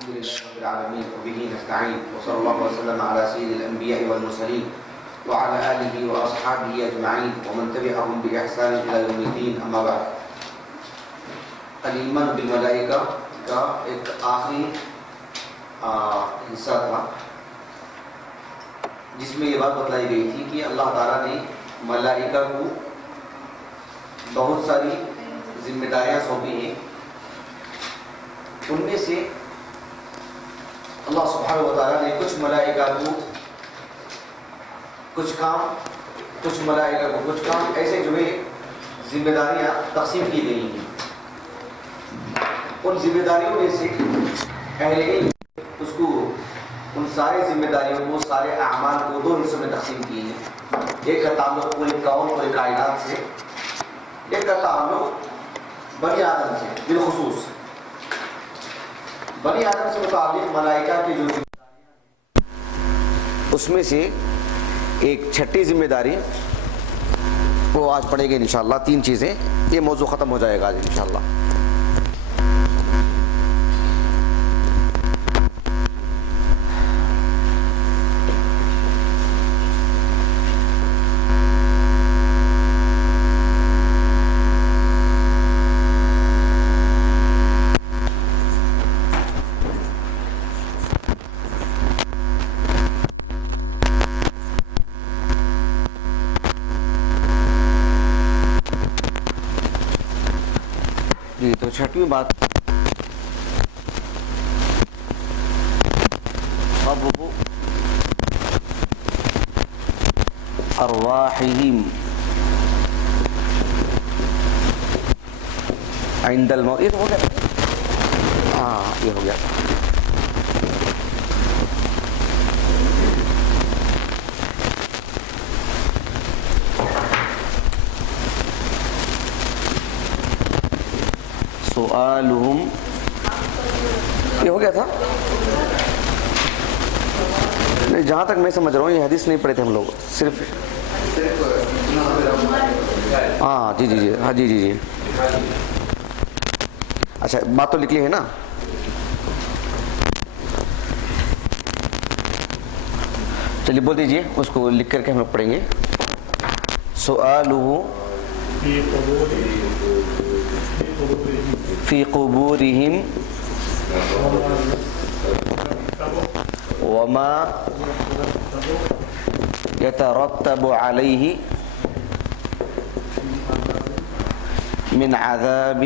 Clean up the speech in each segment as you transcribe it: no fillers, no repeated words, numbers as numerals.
الحمد لله رب العالمين وبه نستعين وصلى الله وسلم على سيد الأنبياء والمرسلين وعلى آله وأصحابه أجمعين ومن تبعهم بإحسان إلى يوم الدين أما بعد. الایمان بالملائکہ کا ایک آخری حصہ تھا جس میں یہ بات بتلائی گئی تھی کہ اللہ تعالیٰ نے ملائکہ کو بہت ساری ذمہ داریاں سونپی ہیں. ان میں سے اللہ سبحانہ و تعالیٰ نے کچھ ملائکہ کو کچھ کام ایسے جو ہے ذمہ داریاں تقسیم کی گئی ہیں. ان ذمہ داریوں میں سے اہل علم ان سارے ذمہ داریوں کو، سارے اعمال کو دو حصوں میں تقسیم کیے ہیں. ایک کا تعلق پورے کون، پورے کائنات سے، ایک کا تعلق بنی آدم سے بالخصوص. بنی آدم سے متعلق ملائکہ کی جو ذمہ داریاں ہیں اس میں سے ایک چھٹی ذمہ داری وہ آج پڑھیں گے انشاءاللہ. 3 چیزیں، یہ موضوع ختم ہو جائے گا آج انشاءاللہ. جی تو چھٹویں بات قبض ارواحہم عند الموت. یہ تو ہو گیا، ہاں یہ ہو گیا. سؤالہم یہ ہو گیا تھا. نہیں، جہاں تک میں سمجھ رہا ہوں یہ حدیث نہیں پڑھے تھے ہم لوگ، صرف ہاں جی ہاں جی. اچھا بات تو لکھ لی ہے نا. چلیے بول دیجئے، اس کو لکھ کر کے ہم لوگ پڑھیں گے. سؤالہ فی قبورہم وما یترتب علیہ من عذاب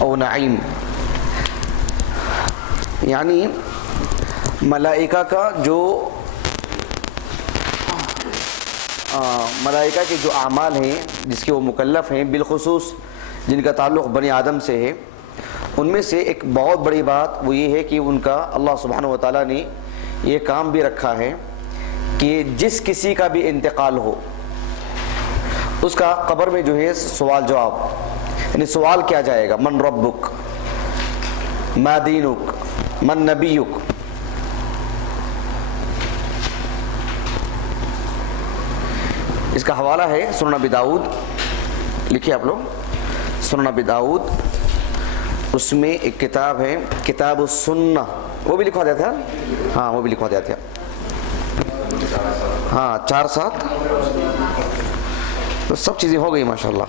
او نعیم. یعنی ملائکہ کا جو ملائکہ کے جو اعمال ہیں جس کے وہ مکلف ہیں، بالخصوص جن کا تعلق بنی آدم سے ہے، ان میں سے ایک بہت بڑی بات وہ یہ ہے کہ ان کا اللہ سبحانہ و تعالیٰ نے یہ کام بھی رکھا ہے کہ جس کسی کا بھی انتقال ہو اس کا قبر میں جو ہے سوال جواب، یعنی سوال کیا جائے گا: من ربک، ما دینک، من نبیک. اس کا حوالہ ہے سنن ابی داؤد. لکھیے آپ لوگ، سنن ابی داؤد، اس میں ایک کتاب ہے کتاب السنہ. وہ بھی لکھوا دیا تھا، ہاں وہ بھی لکھوا دیا تھا، ہاں 4-7 تو سب چیزیں ہو گئی ماشاءاللہ.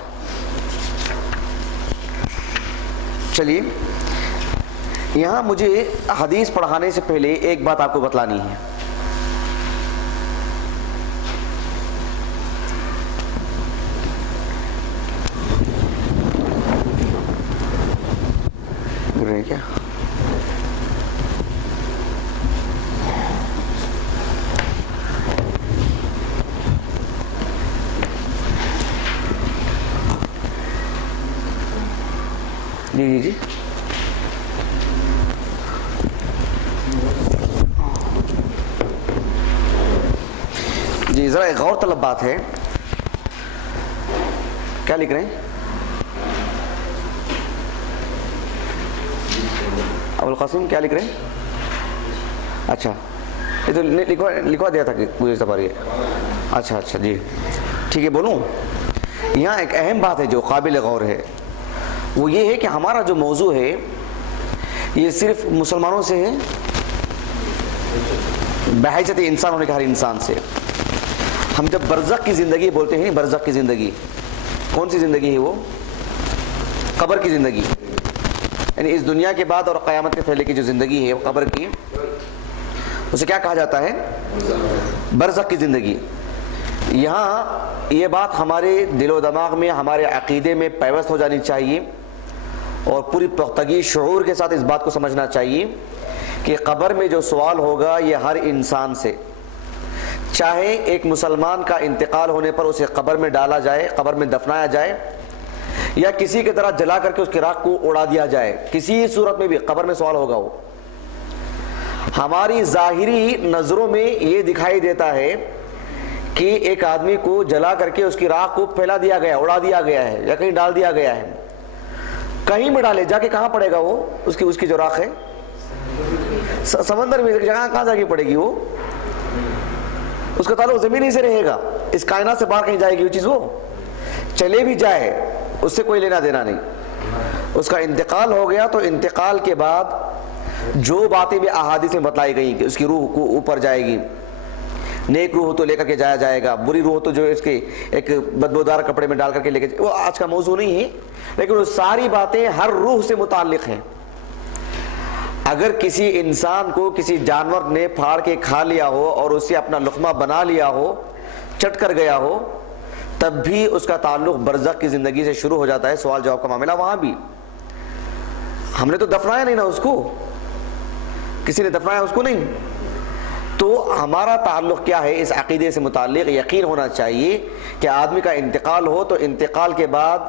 چلیے یہاں مجھے حدیث پڑھانے سے پہلے ایک بات آپ کو بتلانی ہے. کیا جی جی ذرا ایک غور طلب بات ہے. کیا لکھ رہے ہیں؟ ابو القاسم کیا لکھ رہے ہیں؟ اچھا یہ تو لکھوا دیا تھا کہ گزشتہ سفر یہ. اچھا جی ٹھیک ہے. بولوں یہاں ایک اہم بات ہے جو قابل غور ہے، وہ یہ ہے کہ ہمارا جو موضوع ہے یہ صرف مسلمانوں سے ہے، بحیثیت انسان ہونے کے ہر انسان سے. ہم جب برزخ کی زندگی بولتے ہیں، برزخ کی زندگی کون سی زندگی ہے؟ وہ قبر کی زندگی، یعنی اس دنیا کے بعد اور قیامت کے پہلے کی جو زندگی ہے قبر کی، اسے کیا کہا جاتا ہے؟ برزخ کی زندگی. یہاں یہ بات ہمارے دل و دماغ میں، ہمارے عقیدے میں پیوست ہو جانی چاہیے اور پوری پختگی شعور کے ساتھ اس بات کو سمجھنا چاہیے کہ قبر میں جو سوال ہوگا یہ ہر انسان سے، چاہے ایک مسلمان کا انتقال ہونے پر اسے قبر میں ڈالا جائے، قبر میں دفنایا جائے، یا کسی کی طرح جلا کر کے اس کی راکھ کو اڑا دیا جائے، کسی صورت میں بھی قبر میں سوال ہوگا. وہ ہماری ظاہری نظروں میں یہ دکھائی دیتا ہے کہ ایک آدمی کو جلا کر کے اس کی راکھ کو پھیلا دیا گیا، اڑا دیا گیا ہے، یا کہیں ڈال دیا گیا ہے. کہیں بھی ڈالے جا کے کہاں پڑے گا وہ؟ اس کی جو راکھ ہے سمندر میں جگہ کہاں جا کے پڑے گی؟ وہ اس کا تعلق زمین ہی سے رہے گا، اس کائنات سے باہر کہیں جائے گی وہ چیز. وہ چلے بھی جائے اس سے کوئی لینا دینا نہیں. اس کا انتقال ہو گیا تو انتقال کے بعد جو باتیں بھی احادیث میں بتلائی گئی کہ اس کی روح کو اوپر جائے گی، نیک روح تو لے کر کے جایا جائے گا، بری روح تو جو اس کے ایک بدبودار کپڑے میں ڈال کر کے لے کے، وہ آج کا موضوع نہیں ہے، لیکن وہ ساری باتیں ہر روح سے متعلق ہیں. اگر کسی انسان کو کسی جانور نے پھاڑ کے کھا لیا ہو اور اسے اپنا لقمہ بنا لیا ہو، چٹ کر گیا ہو، تب بھی اس کا تعلق برزخ کی زندگی سے شروع ہو جاتا ہے. سوال جواب کا معاملہ وہاں بھی. ہم نے تو دفنایا نہیں نا اس کو، کسی نے دفنایا اس کو نہیں. تو ہمارا تعلق کیا ہے؟ اس عقیدے سے متعلق یقین ہونا چاہیے کہ آدمی کا انتقال ہو تو انتقال کے بعد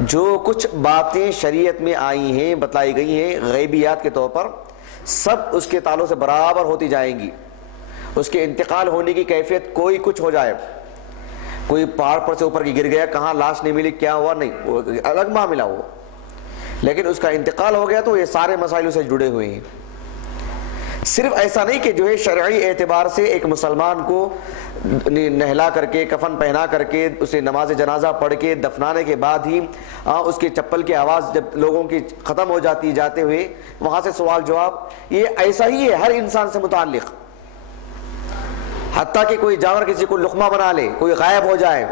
جو کچھ باتیں شریعت میں آئی ہیں، بتلائی گئی ہیں غیبیات کے طور پر، سب اس کے تعلق سے برابر ہوتی جائیں گی. اس کے انتقال ہونے کی کیفیت کوئی کچھ ہو جائے، کوئی پہاڑ پر سے اوپر کی گر گیا، کہاں لاش نہیں ملی، کیا ہوا، نہیں، وہ الگ معاملہ ہو. لیکن اس کا انتقال ہو گیا تو یہ سارے مسائل سے جڑے ہوئے ہیں. صرف ایسا نہیں کہ جو ہے شرعی اعتبار سے ایک مسلمان کو نہلا کر کے، کفن پہنا کر کے، اسے نماز جنازہ پڑھ کے دفنانے کے بعد ہی اس کے چپل کی آواز جب لوگوں کی ختم ہو جاتی جاتے ہوئے وہاں سے سوال جواب، یہ ایسا ہی ہے ہر انسان سے متعلق. حتیٰ کہ کوئی جانور کسی کو لقمہ بنا لے، کوئی غائب ہو جائے،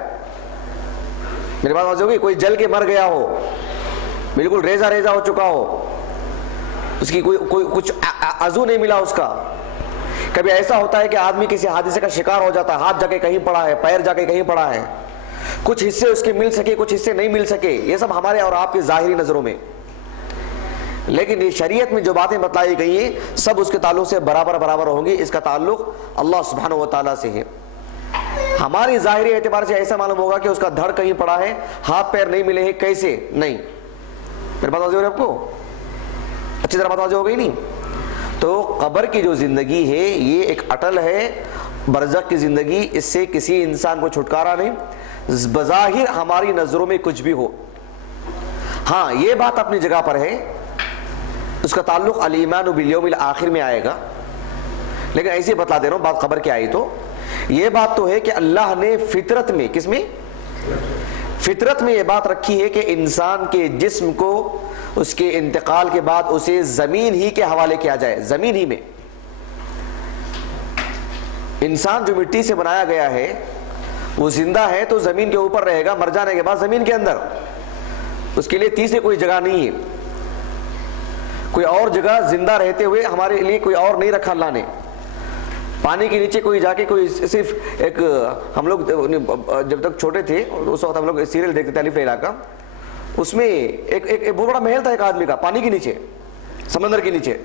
میری بات واضح ہوگی، کوئی جل کے مر گیا ہو، بالکل ریزہ ریزہ ہو چکا ہو، اس کی کوئی کچھ عضو نہیں ملا اس کا. کبھی ایسا ہوتا ہے کہ آدمی کسی حادثے کا شکار ہو جاتا ہے، ہاتھ جا کے کہیں پڑا ہے، پیر جا کے کہیں پڑا ہے، کچھ حصے اس کے مل سکے، کچھ حصے نہیں مل سکے. یہ سب ہمارے اور آپ کی ظاہری نظروں میں، لیکن یہ شریعت میں جو باتیں بتلائی گئی ہیں سب اس کے تعلق سے برابر ہوں گی. اس کا تعلق اللہ سبحانہ و تعالیٰ سے ہے. ہماری ظاہری اعتبار سے ایسا معلوم ہوگا کہ اس کا دھڑ کہیں پڑا ہے، ہاتھ پیر نہیں ملے ہیں، کیسے؟ نہیں. میرے بات واضح ہو رہی ہے آپ کو؟ اچھی طرح بات واضح ہو گئی نہیں؟ تو قبر کی جو زندگی ہے یہ ایک اٹل ہے، برزخ کی زندگی، اس سے کسی انسان کو چھٹکارا نہیں، بظاہر ہماری نظروں میں کچھ بھی ہو. ہاں یہ بات اپنی جگہ پر ہے، اس کا تعلق الایمان بالیوم الآخر میں آئے گا، لیکن ایسے بتلا دے رہا ہوں بات قبر کی آئی تو یہ بات تو ہے کہ اللہ نے فطرت میں، کس میں؟ فطرت میں یہ بات رکھی ہے کہ انسان کے جسم کو اس کے انتقال کے بعد اسے زمین ہی کے حوالے کیا جائے. زمین ہی میں انسان جو مٹی سے بنایا گیا ہے وہ زندہ ہے تو زمین کے اوپر رہے گا، مر جانے کے بعد زمین کے اندر. اس کے لیے تیسری کوئی جگہ نہیں ہے، کوئی اور جگہ زندہ رہتے ہوئے ہمارے لیے کوئی اور نہیں رکھا اللہ نے. پانی کے نیچے کوئی جا کے کوئی صرف ایک، ہم لوگ جب تک چھوٹے تھے اس وقت ہم لوگ سیریل دیکھتے تھے الف لیلا کا، اس میں ایک بہت بڑا محل تھا ایک آدمی کا، پانی کے نیچے، سمندر کے نیچے،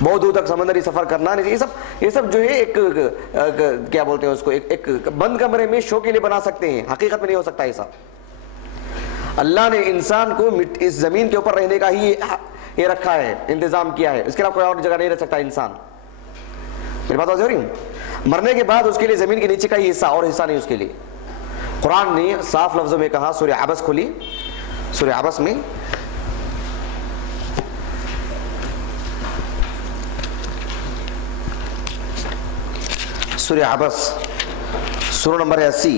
بہت دور تک سمندری سفر کرنا. یہ سب جو ہے ایک کیا بولتے ہیں اس کو، ایک بند کمرے میں شو کے لیے بنا سکتے ہیں، حقیقت میں نہیں ہو سکتا ایسا. اللہ نے انسان کو اس زمین کے اوپر رہنے کا ہی یہ رکھا ہے، انتظام کیا ہے، اس کے علاوہ کوئی اور جگہ نہیں رہ سکتا انسان. میری بات واضح ہو رہی ہے؟ مرنے کے بعد اس کے لیے زمین کے نیچے کا ہی حصہ، اور حصہ نہیں اس کے لیے. قرآن نے صاف لفظوں میں کہا، سورہ عبس کھولی، سورہ عبس میں سورہ عبس سورہ نمبر 80،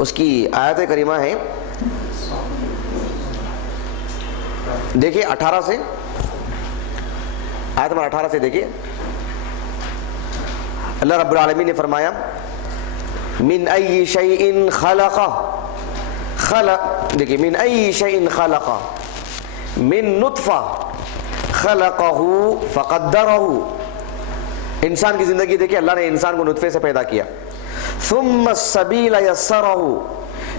اس کی آیت کریمہ ہے، دیکھیے 18 سے، آیت نمبر 18 سے دیکھیے، اللہ رب العالمین نے فرمایا من ای شیء خلقہ، دیکھیے من ای شیء خلقہ من نطفہ خلقہ فقدرہ، انسان کی زندگی دیکھیے، اللہ نے انسان کو نطفے سے پیدا کیا، ثم السبیل یسرہ،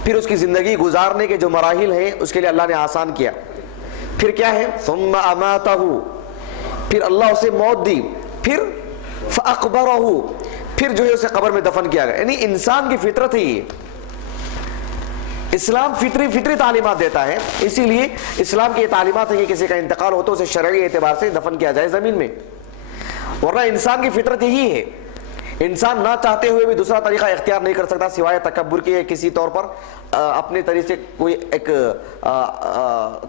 پھر اس کی زندگی گزارنے کے جو مراحل ہیں اس کے لیے اللہ نے آسان کیا، پھر کیا ہے ثم اماتہ، پھر اللہ اسے موت دی، پھر فاقبرہ، پھر جو ہے اسے قبر میں دفن کیا گیا۔ یعنی انسان کی فطرت ہے یہ، اسلام فطری تعلیمات دیتا ہے، اسی لیے اسلام کی یہ تعلیمات ہے کہ کسی کا انتقال ہو تو اسے شرعی اعتبار سے دفن کیا جائے زمین میں، ورنہ انسان کی فطرت یہی ہے، انسان نہ چاہتے ہوئے بھی دوسرا طریقہ اختیار نہیں کر سکتا سوائے تکبر کے، کسی طور پر اپنے طریقے سے کوئی ایک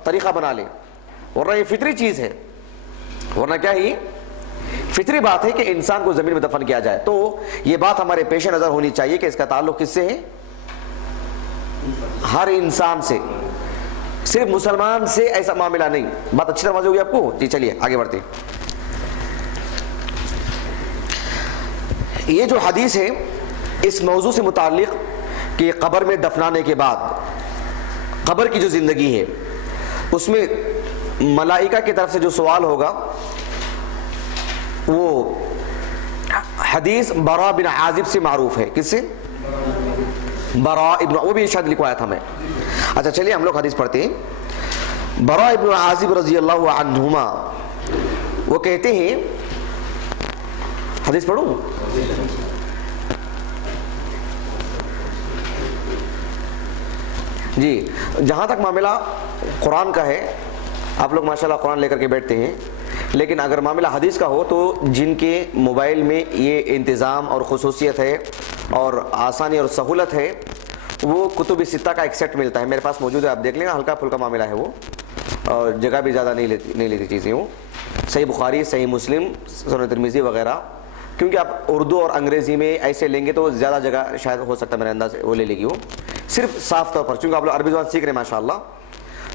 طریقہ بنا لے، ورنہ یہ فطری چیز ہے، ورنہ کیا ہی فطری بات ہے کہ انسان کو زمین میں دفن کیا جائے۔ تو یہ بات ہمارے پیش نظر ہونی چاہیے کہ اس کا تعلق کس سے ہے؟ ہر انسان سے، صرف مسلمان سے ایسا معاملہ نہیں۔ بات اچھی طرح واضح ہوگی آپ کو؟ جی چلیے آگے بڑھتے ہیں۔ یہ جو حدیث ہے اس موضوع سے متعلق کہ قبر میں دفنانے کے بعد قبر کی جو زندگی ہے اس میں ملائکہ کی طرف سے جو سوال ہوگا، وہ حدیث براء بن عازب سے معروف ہے۔ کس سے؟ براء ابن، وہ بھی شاید لکھوایا تھا میں۔ اچھا چلیے ہم لوگ حدیث پڑھتے ہیں۔ براء ابن عازب رضی اللہ عنہما وہ کہتے ہیں، حدیث پڑھوں؟ جی جہاں تک معاملہ قرآن کا ہے، آپ لوگ ماشاءاللہ قرآن لے کر کے بیٹھتے ہیں، لیکن اگر معاملہ حدیث کا ہو تو جن کے موبائل میں یہ انتظام اور خصوصیت ہے اور آسانی اور سہولت ہے، وہ کتب ستہ کا ایک سیٹ ملتا ہے، میرے پاس موجود ہے، آپ دیکھ لیں، ہلکا پھلکا معاملہ ہے وہ، اور جگہ بھی زیادہ نہیں لیتی چیزیں وہ، صحیح بخاری، صحیح مسلم، سنن ترمذی وغیرہ، کیونکہ آپ اردو اور انگریزی میں ایسے لیں گے تو زیادہ جگہ شاید ہو سکتا ہے، میرے انداز وہ لے لے گی وہ، صرف صاف طور پر، چونکہ آپ لوگ عربی زبان سیکھ رہے ہیں ماشاءاللہ،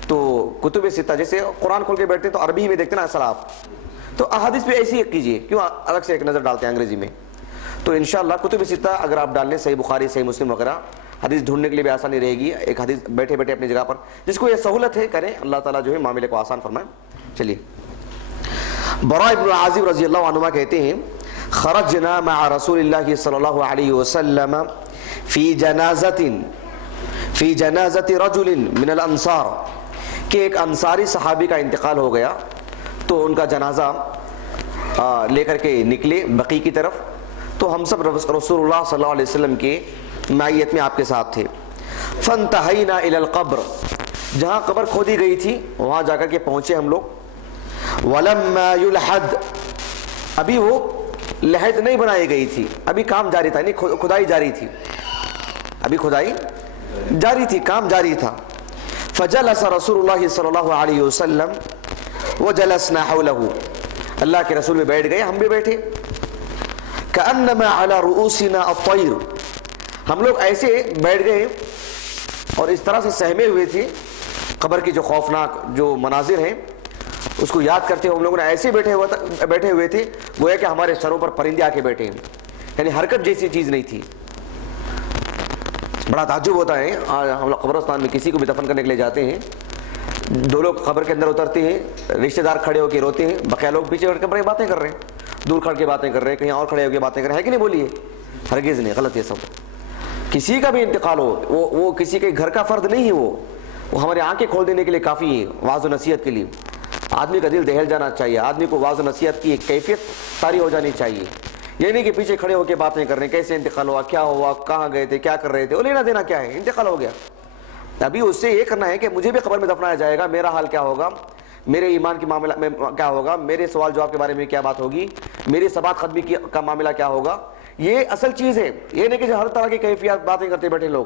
تو کتب ستہ جیسے قرآن کھول کے بیٹھتے ہیں تو عربی ہی میں دیکھتے ہیں نا اصل آپ، تو احادیث پہ ایسی ایک کیجئے، کیوں الگ سے ایک نظر ڈالتے ہیں انگریزی میں، تو انشاءاللہ کتب ستہ اگر آپ ڈال لیں، صحیح بخاری، صحیح مسلم وغیرہ، حدیث ڈھونڈنے کے لیے بھی آسانی رہے گی، ایک حدیث بیٹھے بیٹھے اپنی جگہ پر، جس کو یہ سہولت ہے کریں، اللہ تعالیٰ جو ہے معاملے کو آسان فرمائے۔ چلیے براء ابن عازب رضی اللہ عنہما کہتے ہیں، خرجنا مع رسول اللہ صلی اللہ علیہ وسلم فی جنازت رجل من الانصار، کہ ایک انصاری صحابی کا انتقال ہو گیا تو ان کا جنازہ لے کر کے نکلے بقیع کی طرف، تو ہم سب رسول اللہ صلی اللہ علیہ وسلم کے معیت میں آپ کے ساتھ تھے، فانتہینا الی القبر، جہاں قبر کھودی گئی تھی وہاں جا کر کے پہنچے ہم لوگ، ولما یلحد، ابھی وہ لحد نہیں بنائی گئی تھی، ابھی کام جاری تھا، یعنی کھدائی جاری تھی، ابھی کھدائی جاری تھی، کام جاری تھا، فجلس رسول اللہ صلی اللہ علیہ وسلم وجلسنا حولہ، اللہ کے رسول بھی بیٹھ گئے، ہم بھی بیٹھے، کأنما علی رؤوسنا الطیر، ہم لوگ ایسے بیٹھ گئے اور اس طرح سے سہمے ہوئے تھے، قبر کی جو خوفناک جو مناظر ہیں اس کو یاد کرتے ہوئے ہم لوگوں نے ایسے بیٹھے ہوئے تھے گویا کہ ہمارے سروں پر پرندے آ کے بیٹھے ہیں، یعنی حرکت جیسی چیز نہیں تھی۔ بڑا تعجب ہوتا ہے، ہم لوگ قبرستان میں کسی کو بھی دفن کرنے کے لیے جاتے ہیں، دو لوگ قبر کے اندر اترتے ہیں، رشتہ دار کھڑے ہو کے روتے ہیں، بقیہ لوگ پیچھے بیٹھ کر باتیں کر رہے ہیں، دور کھڑ کے باتیں کر رہے ہیں، کہیں اور کھڑے ہو کے باتیں کر رہے ہیں، کہ نہیں بولیے؟ ہرگز نہیں، غلط یہ سب۔ کسی کا بھی انتقال ہو وہ کسی کے گھر کا فرد نہیں ہے، وہ ہمارے آنکھیں کھول دینے کے لیے کافی ہے، واعظ و نصیحت کے لیے، آدمی کا دل دہل جانا چاہیے، آدمی کو واعظ و نصیحت کی ایک کیفیت طاری ہو جانی چاہیے، یہ نہیں کہ پیچھے کھڑے ہو کے باتیں کر رہے ہیں، کیسے انتقال ہوا، کیا ہوا، کہاں گئے تھے، کیا کر رہے تھے، وہ لینا دینا کیا ہے، انتقال ہو گیا، ابھی اس سے یہ کرنا ہے کہ مجھے بھی قبر میں دفنایا جائے گا، میرا حال کیا ہوگا، میرے ایمان کے معاملہ میں کیا ہوگا، میرے سوال جواب کے بارے میں کیا بات ہوگی، میری ثبات ختمی کا معاملہ کیا ہوگا، یہ اصل چیز ہے، یہ نہیں کہ ہر طرح کی کیفیات باتیں کرتے بیٹھے لوگ،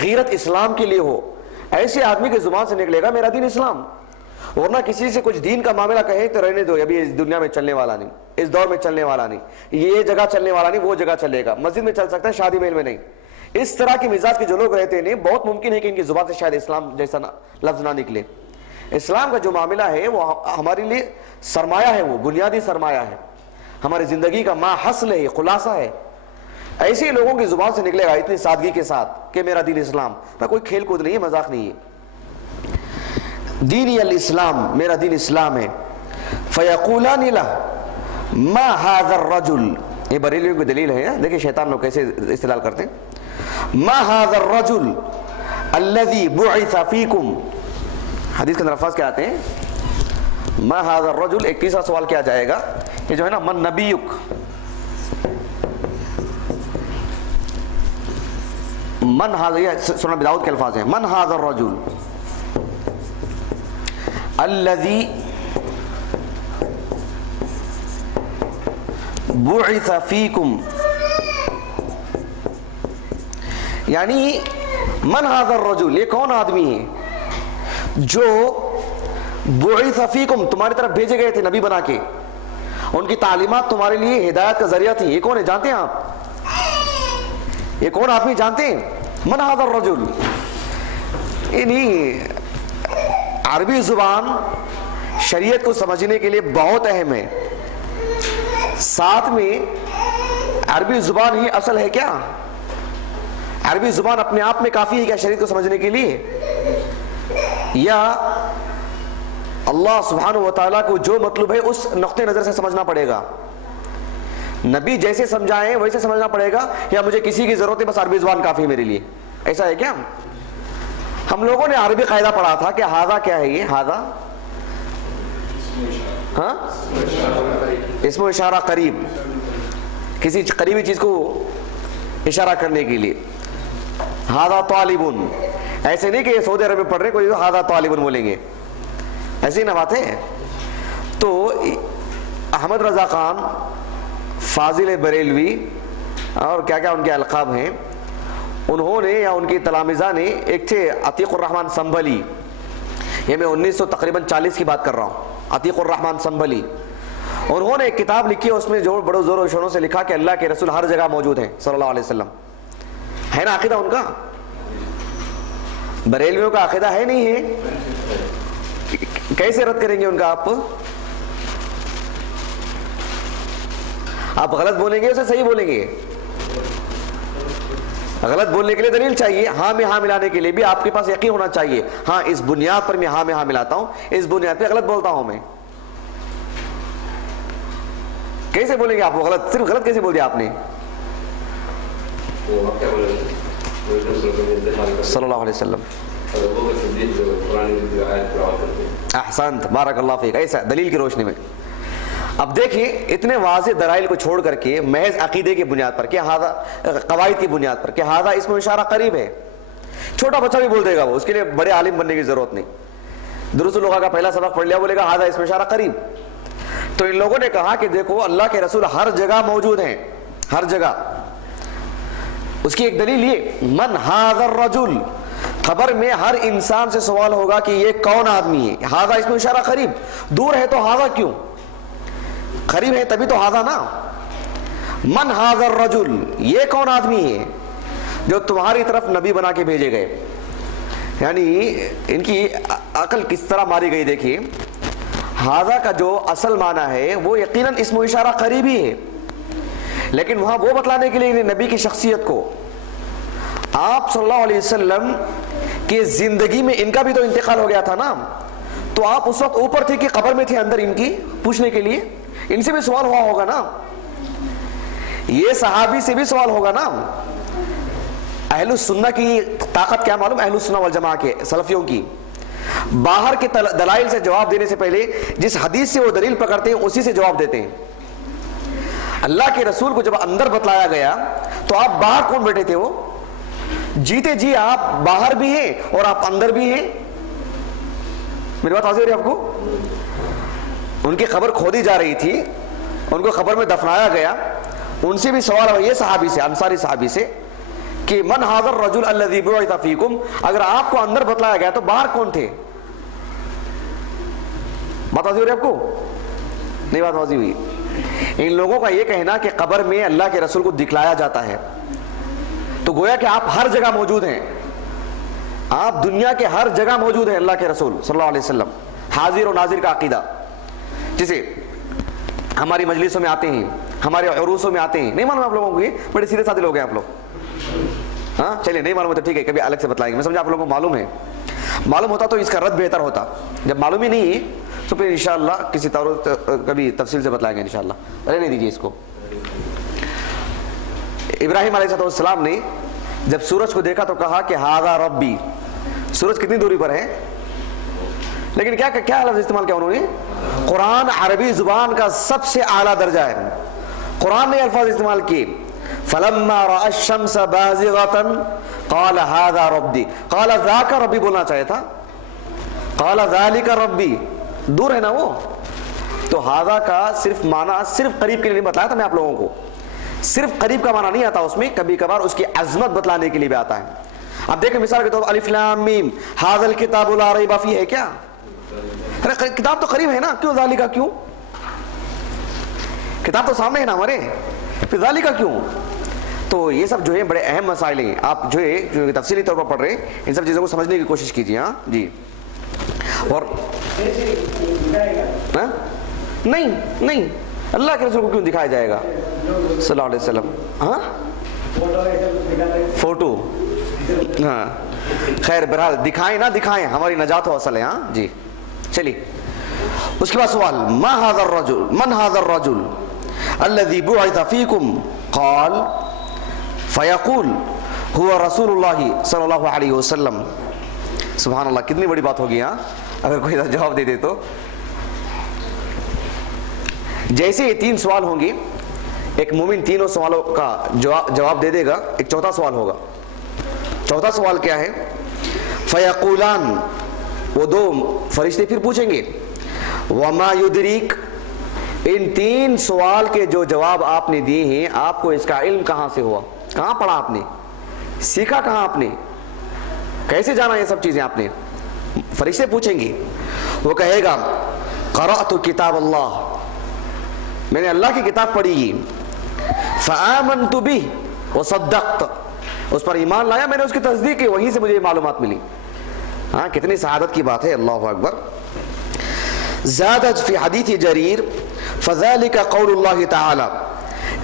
غیرت اسلام کے لیے ہو، ایسے آدمی کی زبان سے نکلے گا میرا دین اسلام. ورنہ کسی سے کچھ دین کا معاملہ کہے تو رہنے دو، ابھی اس دنیا میں چلنے والا نہیں، اس دور میں چلنے والا نہیں، یہ جگہ چلنے والا نہیں، وہ جگہ چلے گا، مسجد میں چل سکتا ہے، شادی محل میں نہیں. اس طرح کے مزاج کے جو لوگ رہتے ہیں بہت ممکن ہے کہ ان کی زبان سے شاید اسلام جیسا لفظ نہ نکلے. اسلام کا جو معاملہ ہے وہ ہمارے لیے سرمایہ ہے، وہ بنیادی سرمایہ ہے، ہماری زندگی کا ما حصل ہے، خلاصہ ہے. ایسے لوگوں کی زبان سے نکلے گا اتنی سادگی کے ساتھ کہ میرا دین اسلام، نہ کوئی کھیل کود نہیں ہے، مذاق نہیں ہے. دینی الاسلام، میرا دین اسلام ہے. فیقولان لہ ما ھذا الرجل، یہ بریلویوں کی دلیل ہے. دیکھیں شیطان لوگ کیسے استدلال کرتے ہیں. ما ھذا الرجل الذی بعث فیکم، حدیث کے اندر الفاظ کیا آتے ہیں؟ ما ھذا الرجل. ایک تیسرا سوال کیا جائے گا، یہ جو ہے نا من نبیک، من ھذا، یہ سنن ابی داؤد کے الفاظ ہیں. من ھذا الرجل الذی بعث فیکم، یعنی من ھذا الرجل، یہ کون آدمی ہے جو بعث فیکم، تمہاری طرف بھیجے گئے تھے نبی بنا کے، ان کی تعلیمات تمہارے لیے ہدایت کا ذریعہ تھی. یہ کون ہے جانتے ہیں آپ؟ یہ کون آدمی جانتے ہیں؟ من ھذا الرجل. یعنی عربی زبان شریعت کو سمجھنے کے لیے بہت اہم ہے. ساتھ میں عربی زبان ہی اصل ہے کیا؟ عربی زبان اپنے آپ میں کافی ہے کیا شریعت کو سمجھنے کے لیے؟ یا اللہ سبحانہ و تعالیٰ کو جو مطلب ہے اس نقطۂ نظر سے سمجھنا پڑے گا؟ نبی جیسے سمجھائیں ویسے سمجھنا پڑے گا، یا مجھے کسی کی ضرورت ہے بس عربی زبان کافی ہے میرے لیے؟ ایسا ہے کیا؟ ہم لوگوں نے عربی قاعدہ پڑھا تھا کہ ہاذا کیا ہے؟ یہ ہاذا ہاں اسم و اشارہ قریب، کسی قریبی چیز کو اشارہ کرنے کے لیے. ہاذا طالبن، ایسے نہیں کہ یہ سعودی عرب میں پڑھ رہے کوئی ہاذا طالبن بولیں گے، ایسی نہ بات ہے. تو احمد رضا خان، فاضل بریلوی اور کیا کیا ان کے القاب ہیں، انہوں نے یا ان کی تلامذہ نے، ایک تھے عتیق الرحمن سنبھلی، یہ میں 1940 کی بات کر رہا ہوں، عتیق الرحمن سنبھلی، انہوں نے ایک کتاب لکھی ہے، اس میں جو بڑے زور و شوروں سے لکھا کہ اللہ کے رسول ہر جگہ موجود ہیں صلی اللہ علیہ وسلم. ہے نا عقیدہ ان کا؟ بریلویوں کا عقیدہ ہے نہیں ہے؟ کیسے رد کریں گے ان کا؟ آپ غلط بولیں گے اسے صحیح بولیں گے؟ غلط بولنے کے لیے دلیل چاہیے، ہاں میں ہاں ملانے کے لیے بھی آپ کے پاس یقین ہونا چاہیے، ہاں اس بنیاد پر میں ہاں ملاتا ہوں، اس بنیاد پہ غلط بولتا ہوں میں. کیسے بولیں گے آپ وہ غلط؟ صرف غلط کیسے بول دیا آپ نے؟ صلی اللہ علیہ وسلم. احسنت، بارک اللہ فیک. ایسا دلیل کی روشنی میں. اب دیکھیں اتنے واضح دلائل کو چھوڑ کر کے محض عقیدے کی بنیاد پر کہ ہاذا، قواعد کی بنیاد پر کہ ہاذا اسم و اشارہ قریب ہے، چھوٹا بچہ بھی بول دے گا، وہ اس کے لیے بڑے عالم بننے کی ضرورت نہیں. درست اللغہ کا پہلا سبق پڑھ لیا بولے گا ہاذا اسم و اشارہ قریب. تو ان لوگوں نے کہا کہ دیکھو اللہ کے رسول ہر جگہ موجود ہیں، ہر جگہ. اس کی ایک دلیل یہ من ھذا الرجل، خبر میں ہر انسان سے سوال ہوگا کہ یہ کون آدمی ہے. ھذا اسم و اشارہ قریب، دور ہے تو ھذا کیوں؟ قریب ہے تبھی تو ھذا نا. من ھذا الرجل، یہ کون آدمی ہے جو تمہاری طرف نبی بنا کے بھیجے گئے؟ یعنی ان کی عقل کس طرح ماری گئی. دیکھیے ھذا کا جو اصل معنی ہے وہ یقیناً اسم و اشارہ قریب ہی ہے، لیکن وہاں وہ بتلانے کے لیے نبی کی شخصیت کو، آپ صلی اللہ علیہ وسلم کی زندگی میں ان کا بھی تو انتقال ہو گیا تھا نا، تو آپ اس وقت اوپر تھے کہ قبر میں تھے اندر ان کی پوچھنے کے لیے؟ ان سے بھی سوال ہوا ہوگا نا، یہ صحابی سے بھی سوال ہوگا نا. اہل السنہ کی طاقت کیا معلوم؟ اہل السنہ والجماعہ کے سلفیوں کی باہر کے دلائل سے جواب دینے سے پہلے جس حدیث سے وہ دلیل پکڑتے ہیں اسی سے جواب دیتے ہیں. اللہ کے رسول کو جب اندر بتلایا گیا تو آپ باہر کون بیٹھے تھے؟ وہ جیتے جی آپ باہر بھی ہیں اور آپ اندر بھی ہیں. میری بات واضح ہے آپ کو؟ ان کی قبر کھودی جا رہی تھی، ان کو قبر میں دفنایا گیا، ان سے بھی سوال ہوا یہ صحابی سے، انصاری صحابی سے کہ من ھذا الرجل الذی بعث فیکم، اگر آپ کو اندر بتلایا گیا تو باہر کون تھے؟ بات واضح ہو رہی ہے آپ کو؟ نہیں بات واضح ہوئی؟ ان لوگوں کا یہ کہنا کہ قبر میں اللہ کے رسول کو دکھلایا جاتا ہے، تو گویا کہ آپ ہر جگہ موجود ہیں، آپ دنیا کے ہر جگہ موجود ہیں، اللہ کے رسول صلی اللہ علیہ وسلم، حاضر و ناظر کا عقیدہ، جسے ہماری مجلسوں میں آتے ہیں، ہمارے عروسوں میں آتے ہیں۔ نہیں معلوم آپ لوگوں کو؟ یہ بڑے سیدھے سادے لوگ ہیں آپ لوگ، ہاں چلیے نہیں معلوم ہوتا ٹھیک ہے، کبھی الگ سے بتلائیں گے، میں سمجھا آپ لوگوں کو معلوم ہے، معلوم ہوتا تو اس کا رد بہتر ہوتا، جب معلوم ہی نہیں ہے تو پھر انشاءاللہ کسی طور کبھی تفصیل سے بتلائیں گے انشاءاللہ، رہنے دیجیے اس کو۔ ابراہیم علیہ السلام نے جب سورج کو دیکھا تو کہا کہ ھذا ربی، سورج کتنی دوری پر ہے، لیکن کیا لفظ استعمال کیا انہوں نے؟ قرآن عربی زبان کا سب سے اعلیٰ درجہ ہے، قرآن نے الفاظ استعمال کیے، فلما رأى الشمس بازغة قال ھذا ربی، قال ذاک ربی بولنا چاہیے تھا، قال ذالک ربی، دور ہے نا وہ، تو ھذا کا صرف معنی صرف قریب کے لیے نہیں بتلایا تھا میں آپ لوگوں کو، صرف قریب کا معنی نہیں آتا اس میں، کبھی کبھار اس کی عظمت بتلانے کے لیے بھی آتا ہے۔ اب دیکھیں مثال کے طور پر الف لام میم ھذا الکتاب لا ریب فیہ ہے، کیا ارے کتاب تو قریب ہے نا، کیوں ذالک کیوں؟ کتاب تو سامنے ہے نا ہمارے، پھر ذالک کیوں؟ تو یہ سب جو ہے بڑے اہم مسائل ہیں، آپ جو ہے جو تفصیلی طور پر پڑھ رہے ہیں ان سب چیزوں کو سمجھنے کی کوشش کیجیے۔ ہاں جی، اور نہیں اللہ کے رسول کو کیوں دکھایا جائے گا صلی اللہ علیہ وسلم؟ ہاں فوٹو، ہاں خیر بہرحال دکھائیں نہ دکھائیں ہماری نجات و اصل ہے۔ ہاں جی چلیے، اس کے بعد سوال ما ھذا الرجل من ھذا الرجل الذي بعث فيكم قال فيقول هو رسول اللہ صلی اللہ علیہ وسلم۔ سبحان اللہ، کتنی بڑی بات ہوگی ہاں اگر کوئی جواب دے دے تو۔ جیسے یہ تین سوال ہوں گے، ایک مومن تینوں سوالوں کا جواب دے دے گا، ایک چوتھا سوال ہوگا۔ چوتھا سوال کیا ہے؟ فیقولان، وہ دو فرشتے پھر پوچھیں گے، وما یدریک، ان تین سوال کے جو جواب آپ نے دیے ہیں آپ کو اس کا علم کہاں سے ہوا؟ کہاں پڑھا آپ نے؟ سیکھا کہاں آپ نے؟ کیسے جانا یہ سب چیزیں آپ نے؟ فرشتے پوچھیں گے، وہ کہے گا قرأت کتاب اللہ، میں نے اللہ کی کتاب پڑھی گی، فآمنت بہ وصدقت، اس پر ایمان لایا، میں نے اس کی تصدیق کی، وہیں سے مجھے یہ معلومات ملی۔ ہاں کتنی سعادت کی بات ہے، اللہ اکبر۔ زادت فی حدیث جریر فذلک قول اللہ تعالی،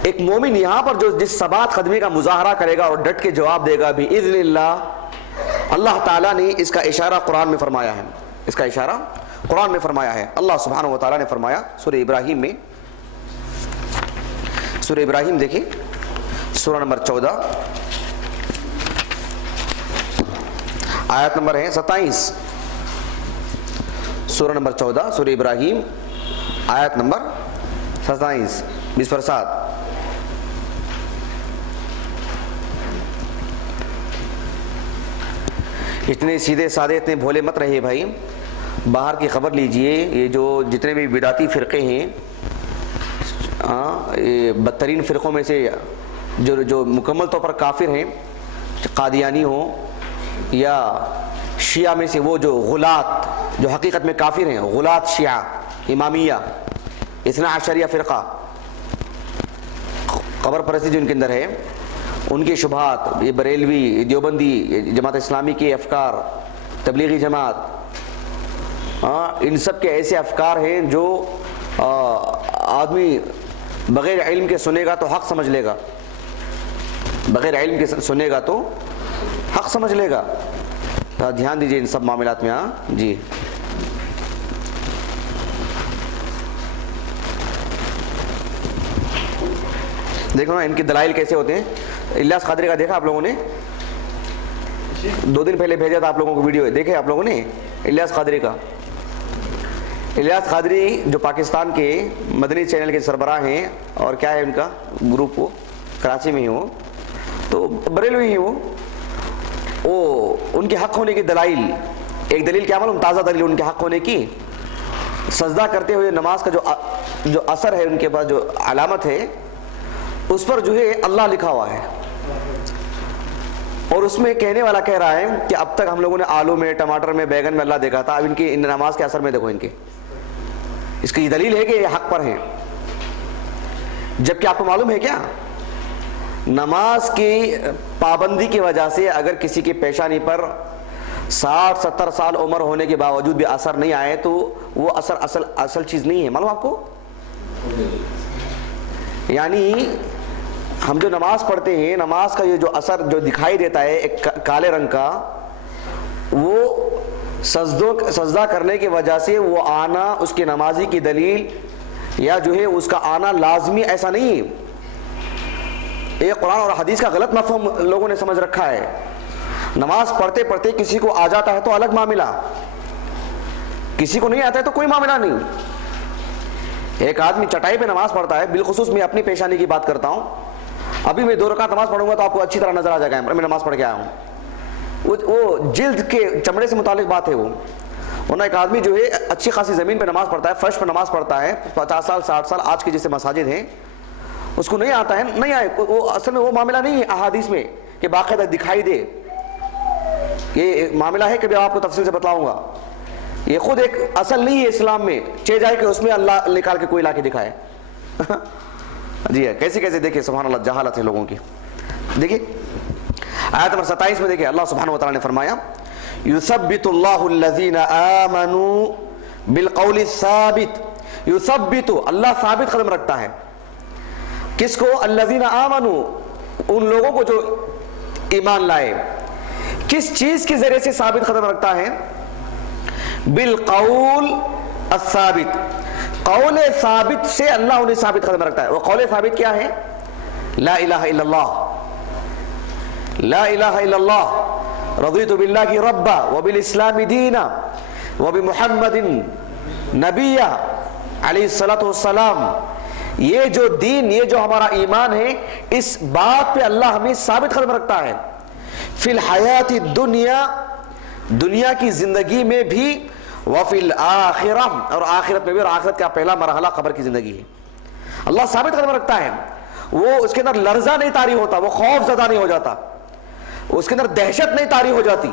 ایک مومن یہاں پر جو جس ثبات قدمی کا مظاہرہ کرے گا اور ڈٹ کے جواب دے گا بإذن اللہ، اللہ تعالیٰ نے اس کا اشارہ قرآن میں فرمایا ہے، اس کا اشارہ قرآن میں فرمایا ہے۔ اللہ سبحانہ و تعالیٰ نے فرمایا سورہ ابراہیم میں، سورہ ابراہیم دیکھیں سورہ نمبر 14 آیت نمبر ہے 27، سورہ نمبر 14 سورہ ابراہیم آیت نمبر 27 20 پر 7۔ اتنے سیدھے سادے اتنے بھولے مت رہیے بھائی، باہر کی خبر لیجئے، یہ جو جتنے بھی بدعتی فرقے ہیں، یہ بدترین فرقوں میں سے جو مکمل طور پر کافر ہیں، قادیانی ہوں یا شیعہ میں سے وہ جو غلات جو حقیقت میں کافر ہیں، غلات شیعہ، امامیہ، اثنا عشریہ فرقہ، قبر پرستی جو ان کے اندر ہے، ان کے شبہات، یہ بریلوی، دیوبندی، جماعت اسلامی کے افکار، تبلیغی جماعت، ان سب کے ایسے افکار ہیں جو آدمی بغیر علم کے سنے گا تو حق سمجھ لے گا، بغیر علم کے سنے گا تو حق سمجھ لے گا۔ دھیان دیجئے ان سب معاملات میں۔ ہاں جی دیکھو نا ان کے دلائل کیسے ہوتے ہیں۔ الیاس قادری کا دیکھا آپ لوگوں نے؟ 2 دن پہلے بھیجا تھا آپ لوگوں کو ویڈیو، دیکھے آپ لوگوں نے الیاس قادری کا؟ الیاس قادری جو پاکستان کے مدنی چینل کے سربراہ ہیں، اور کیا ہے ان کا گروپ، وہ کراچی میں ہی ہو، تو بریلوی ہی وہ ان کے حق ہونے کی دلائل، ایک دلیل کیا معلوم، تازہ دلیل ان کے حق ہونے کی، سجدہ کرتے ہوئے نماز کا جو اثر ہے ان کے پاس، جو علامت ہے، اس پر جو ہے اللہ لکھا ہوا ہے۔ اور اس میں کہنے والا کہہ رہا ہے کہ اب تک ہم لوگوں نے آلو میں، ٹماٹر میں، بیگن میں اللہ دیکھا تھا، اب ان نماز کے اثر میں دیکھو ان کے، اس کی دلیل ہے کہ یہ حق پر ہیں. جبکہ آپ کو معلوم ہے کیا، نماز کی پابندی کی وجہ سے اگر کسی کی پیشانی پر 60-70 سال عمر ہونے کے باوجود بھی اثر نہیں آئے تو وہ اثر اصل چیز نہیں ہے. معلوم آپ کو؟ یعنی ہم جو نماز پڑھتے ہیں، نماز کا یہ جو اثر جو دکھائی دیتا ہے ایک کالے رنگ کا، وہ سجدہ کرنے کی وجہ سے وہ آنا اس کے نمازی کی دلیل یا جو ہے اس کا آنا لازمی، ایسا نہیں ہے. یہ قرآن اور حدیث کا غلط مفہوم لوگوں نے سمجھ رکھا ہے. نماز پڑھتے پڑھتے کسی کو آ جاتا ہے تو الگ معاملہ، کسی کو نہیں آتا ہے تو کوئی معاملہ نہیں. ایک آدمی چٹائی پہ نماز پڑھتا ہے، بالخصوص میں اپنی پیشانی کی بات کرتا ہوں. ابھی میں 2 رکعت نماز پڑھوں گا تو آپ کو اچھی طرح نظر آ جائے گا میں نماز پڑھ کے آیا ہوں. وہ جلد کے چمڑے سے متعلق بات ہے وہ. ورنہ ایک آدمی جو ہے اچھی خاصی زمین پہ نماز پڑھتا ہے، فرش پہ نماز پڑھتا ہے، 50 سال 60 سال آج کے جیسے مساجد ہیں، اس کو نہیں آتا ہے، نہیں آئے، وہ اصل میں وہ معاملہ نہیں ہے احادیث میں کہ باقاعدہ دکھائی دے. یہ معاملہ ہے کہ میں آپ کو تفصیل سے بتلاؤں گا. یہ خود ایک اصل نہیں ہے اسلام میں چہ جائے کہ اس میں اللہ نکال کے کوئی لا کے دکھائے. جی کیسے کیسے دیکھیں سبحان اللہ جہالت ہے لوگوں کی. دیکھیے آیت نمبر 27 میں دیکھیں اللہ سبحانہ وتعالی نے فرمایا یثبت اللہ الذین آمنوا بالقول الثابت. یثبت، اللہ ثابت قدم رکھتا ہے. کس کو؟ الذین آمنوا، ان لوگوں کو جو ایمان لائے. کس چیز کے ذریعے سے ثابت قدم رکھتا ہے؟ بالقول الثابت، قول ثابت سے اللہ انہیں ثابت قدم رکھتا ہے. وہ قول ثابت کیا ہے؟ لا الہ الا اللہ، لا الہ الا اللہ، رضیت باللہ ربا وبالاسلام دینا وبمحمد نبیا علیہ الصلوۃ والسلام. یہ جو دین، یہ جو ہمارا ایمان ہے، اس بات پہ اللہ ہمیں ثابت قدم رکھتا ہے. فی الحیات الدنیا، دنیا کی زندگی میں بھی، وفی الآخرہ، اور آخرت میں بھی. اور آخرت کا پہلا مرحلہ قبر کی زندگی ہے. اللہ ثابت قدم رکھتا ہے. وہ اس کے اندر لرزہ نہیں طاری ہوتا، وہ خوف زدہ نہیں ہو جاتا، اس کے اندر دہشت نہیں طاری ہو جاتی.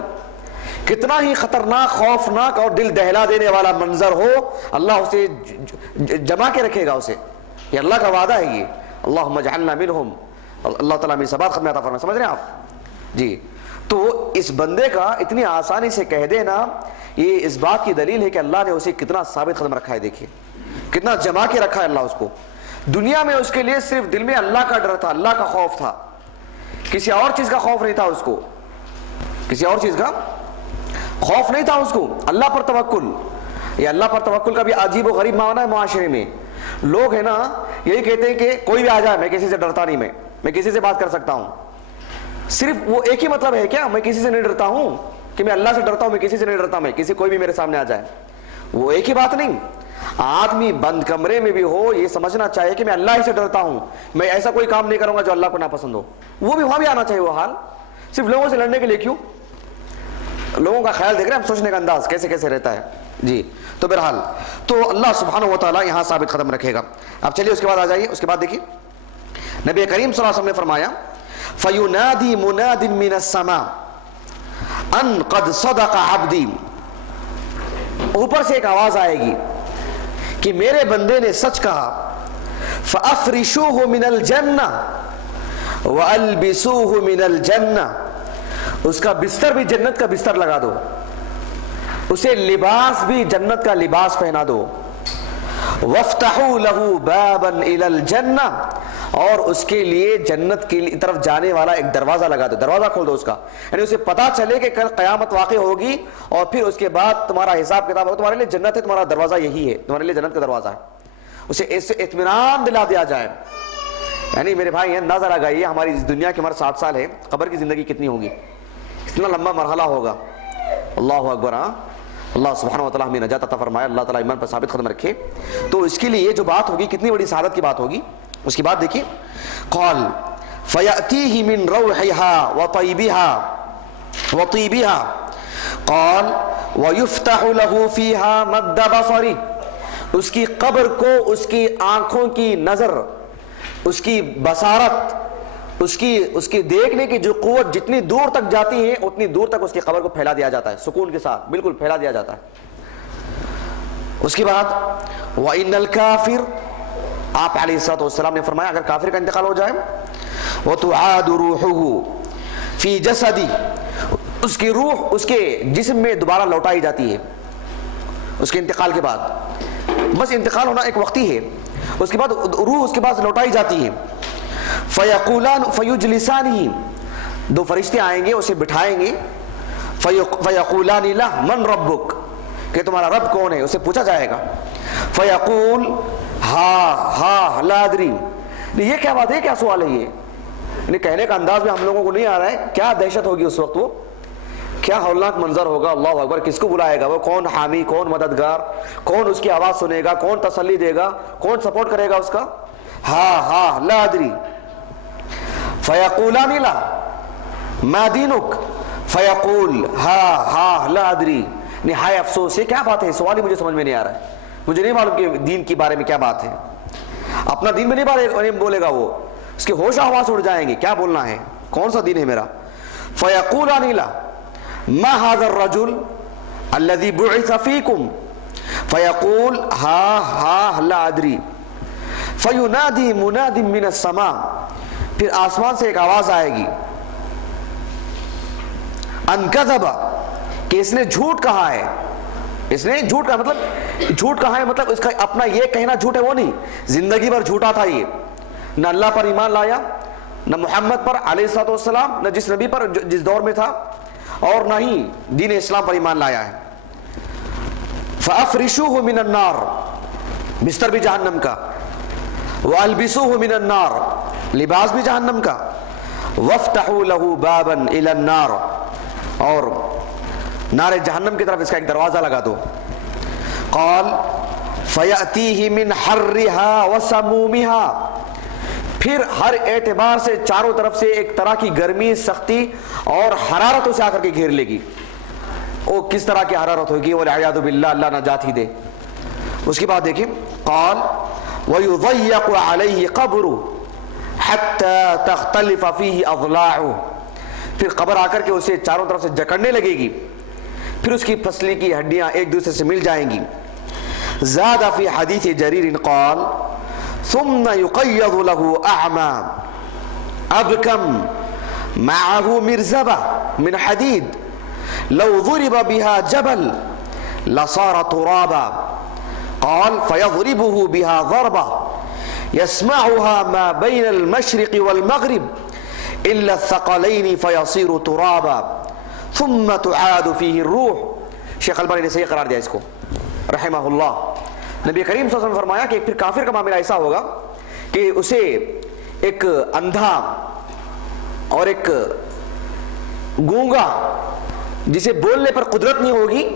کتنا ہی خطرناک، خوفناک اور دل دہلا دینے والا منظر ہو، اللہ اسے جما کے رکھے گا. اسے یہ اللہ کا وعدہ ہے. یہ اللہم اجعلنا منہم، اللہ تعالیٰ میں ثبات ختم عطا فرمائے. سمجھ رہے ہیں آپ؟ جی. تو اس بندے کا اتنی آسانی سے کہہ دینا، یہ اس بات کی دلیل ہے کہ اللہ نے اسے کتنا ثابت قدم رکھا ہے. دیکھیے کتنا جما کے رکھا ہے اللہ اس کو. دنیا میں اس کے لیے صرف دل میں اللہ کا ڈر تھا، اللہ کا خوف تھا، کسی اور چیز کا خوف نہیں تھا اس کو، کسی اور چیز کا خوف نہیں تھا اس کو. اللہ پر توکل. یہ اللہ پر توکل کا بھی عجیب و غریب معنی ہے معاشرے میں. لوگ ہیں نا یہی کہتے ہیں کہ کوئی بھی آ جائے میں کسی سے ڈرتا نہیں، میں کسی سے بات کر سکتا ہوں. صرف وہ ایک ہی مطلب ہے کیا؟ میں کسی سے نہیں ڈرتا ہوں کہ میں اللہ سے ڈرتا ہوں، میں کسی سے نہیں ڈرتا، میں کسی کوئی بھی میرے سامنے آ جائے. وہ ایک ہی بات نہیں. آدمی بند کمرے میں بھی ہو یہ سمجھنا چاہیے کہ میں اللہ ہی سے ڈرتا ہوں، میں ایسا کوئی کام نہیں کروں گا جو اللہ کو ناپسند ہو. وہ بھی وہاں بھی آنا چاہیے وہ حال. صرف لوگوں سے لڑنے کے لیے کیوں؟ لوگوں کا خیال دیکھ رہے ہیں ہم، سوچنے کا انداز کیسے کیسے رہتا ہے. جی تو بہرحال تو اللہ سبحانہ و تعالیٰ یہاں ثابت قدم رکھے گا. اب چلیے اس کے بعد آ جائیے. اس کے بعد دیکھیے نبی کریم صلی اللہ علیہ وسلم نے فرمایا فَيُنَادِي مُنَادٍ مِّنَ السَّمَاءِ أَن قَدْ صَدَقَ عَبْدِي. اوپر سے ایک آواز آئے گی کہ میرے بندے نے سچ کہا. فَأَفْرِشُوهُ مِنَ الْجَنَّةِ وَأَلْبِسُوهُ مِنَ الْجَنَّةِ. اس کا بستر بھی جنت کا بستر لگا دو، اسے لباس بھی جنت کا لباس پہنا دو. وَافْتَحُوا لَهُ بَابًا إِلَى الْجَنَّةِ. اور اس کے لیے جنت کی طرف جانے والا ایک دروازہ لگا دو، دروازہ کھول دو اس کا. یعنی اسے پتا چلے کہ کل قیامت واقع ہوگی اور پھر اس کے بعد تمہارا حساب کتاب ہوگا، تمہارے لیے جنت ہے، تمہارا دروازہ یہی ہے، تمہارے لیے جنت کا دروازہ ہے. اسے اطمینان دلا دیا جائے. یعنی میرے بھائی اندازہ لگائیے ہماری اس دنیا کی عمر 60 سال ہے، قبر کی زندگی کتنی ہوگی، کتنا لمبا مرحلہ ہوگا. اللہ اکبر. اللہ سبحانہ وتعالیٰ ہمیں نجات عطا فرمائے، اللہ تعالیٰ ایمان پر ثابت قدم رکھے. تو اس کے لیے یہ جو بات ہوگی کتنی بڑی سعادت کی بات ہوگی. اس کی بات دیکھیے قال فَيَأْتِيهِ مِنْ رَوْحِهَا وَطِيبِهَا قال وَيُفْتَحُ لَهُ فِيهَا مَدَّ بَصَرِهِ. اس کی قبر کو اس کی آنکھوں کی نظر، اس کی بصارت، اس کی دیکھنے کی جو قوت جتنی دور تک جاتی ہے اتنی دور تک اس کی قبر کو پھیلا دیا جاتا ہے، سکون کے ساتھ بالکل پھیلا دیا جاتا ہے۔ اس کے بعد وَإِنَّ الْكَافِرَ، آپ علیہ الصلوۃ والسلام نے فرمایا اگر کافر کا انتقال ہو جائے وَتُعَادُ رُوحُهُ فِي جَسَدِهِ، اس کی روح اس کے جسم میں دوبارہ لوٹائی جاتی ہے اس کے انتقال کے بعد، بس انتقال ہونا ایک وقتی ہے، اس کے بعد روح اس کے بعد لوٹائی جاتی ہے۔ فَيَقُولَانُ فَيُجْلِسَانِهِ، دو فرشتے آئیں گے اسے بٹھائیں گے، فَيَقُولَانِ لَهُ مَنْ رَبُّكَ، کہ تمہارا رب کون ہے، اسے پوچھا جائے گا۔ فَيَقُول ہا لا ادری، یہ کیا بات ہے، کیا سوال ہے یہ، کہنے کا انداز بھی ہم لوگوں کو نہیں آ رہا ہے، کیا دہشت ہوگی اس وقت، وہ کیا ہولناک منظر ہوگا، اللہ اکبر، کس کو بلائے گا وہ، کون حامی، کون مددگار، کون اس کی آواز سنے گا، کون تسلی دے گا، کون سپورٹ کرے گا اس کا، ہا لا ادری۔ فیقولان لا ما دینک، فیقول ہا لا ادری، نہایت افسوس ہے، کیا بات ہے، سوال ہی مجھے سمجھ میں نہیں آ رہا ہے، مجھے نہیں معلوم کہ دین کے بارے میں کیا بات ہے، اپنا دین میں نہیں بولے گا وہ، اس کے ہوش آواز اڑ جائیں گے، کیا بولنا ہے، کون سا دین ہے میرا۔ فیقولان لا ما هذا الرجل الذي بعث فيكم، فيقول ہا لا ادری۔ فینادی مناد من السماء، پھر آسمان سے ایک آواز آئے گی، ان کذب، کہ اس نے جھوٹ کہا ہے، اس نے جھوٹ کہا، مطلب جھوٹ کہا ہے مطلب اس کا اپنا یہ کہنا جھوٹ ہے وہ نہیں، زندگی بھر جھوٹا تھا یہ، نہ اللہ پر ایمان لایا، نہ محمد پر علیہ الصلوۃ والسلام، نہ جس نبی پر جس دور میں تھا، اور نہ ہی دین اسلام پر ایمان لایا ہے۔ فَأَفْرِشُوهُ مِنَ النَّارِ، بستر بھی جہنم کا، وَأَلْبِسُوهُ مِنَ النَّارِ، لباس بھی جہنم کا، وَافْتَحُوا لَهُ بَابًا إِلَى النَّارِ، اور نار جہنم کی طرف اس کا ایک دروازہ لگا دو۔ قال فَيَأْتِيهِ مِنْ حَرِّهَا وَسَمُومِهَا، پھر ہر اعتبار سے چاروں طرف سے ایک طرح کی گرمی، سختی اور حرارتوں سے آ کر کے گھیر لے گی۔ وہ کس طرح کی حرارت ہوگی، والعیاذ باللہ، اللہ نجات ہی دے۔ اس کے بعد دیکھیں، قال وَيُضَيَّقُ عَلَيْهِ قَبْرُ حَتَّى تَخْتَلِفَ فِيهِ أَضْلَاعُهُ، پھر قبر آ کر کے اسے چاروں طرف سے جکڑنے لگے گی، پھر اس کی پسلی کی ہڈیاں ایک دوسرے سے مل جائیں گی۔ زاد فی حدیث جریر قال ثم يقيض له أعمى أبكم معه مرزبة من حديد لو ضرب بها جبل لصار ترابا، قال فيضربه بها ضربة يسمعها ما بين المشرق والمغرب إلا الثقلين فيصير ترابا ثم تعاد فيه الروح۔ شیخ البانی نے صحیح قرار دیا اس کو رحمہ اللہ۔ نبی کریم صلی اللہ علیہ وسلم نے فرمایا کہ پھر کافر کا معاملہ ایسا ہوگا کہ اسے ایک اندھا اور ایک گونگا، جسے بولنے پر قدرت نہیں ہوگی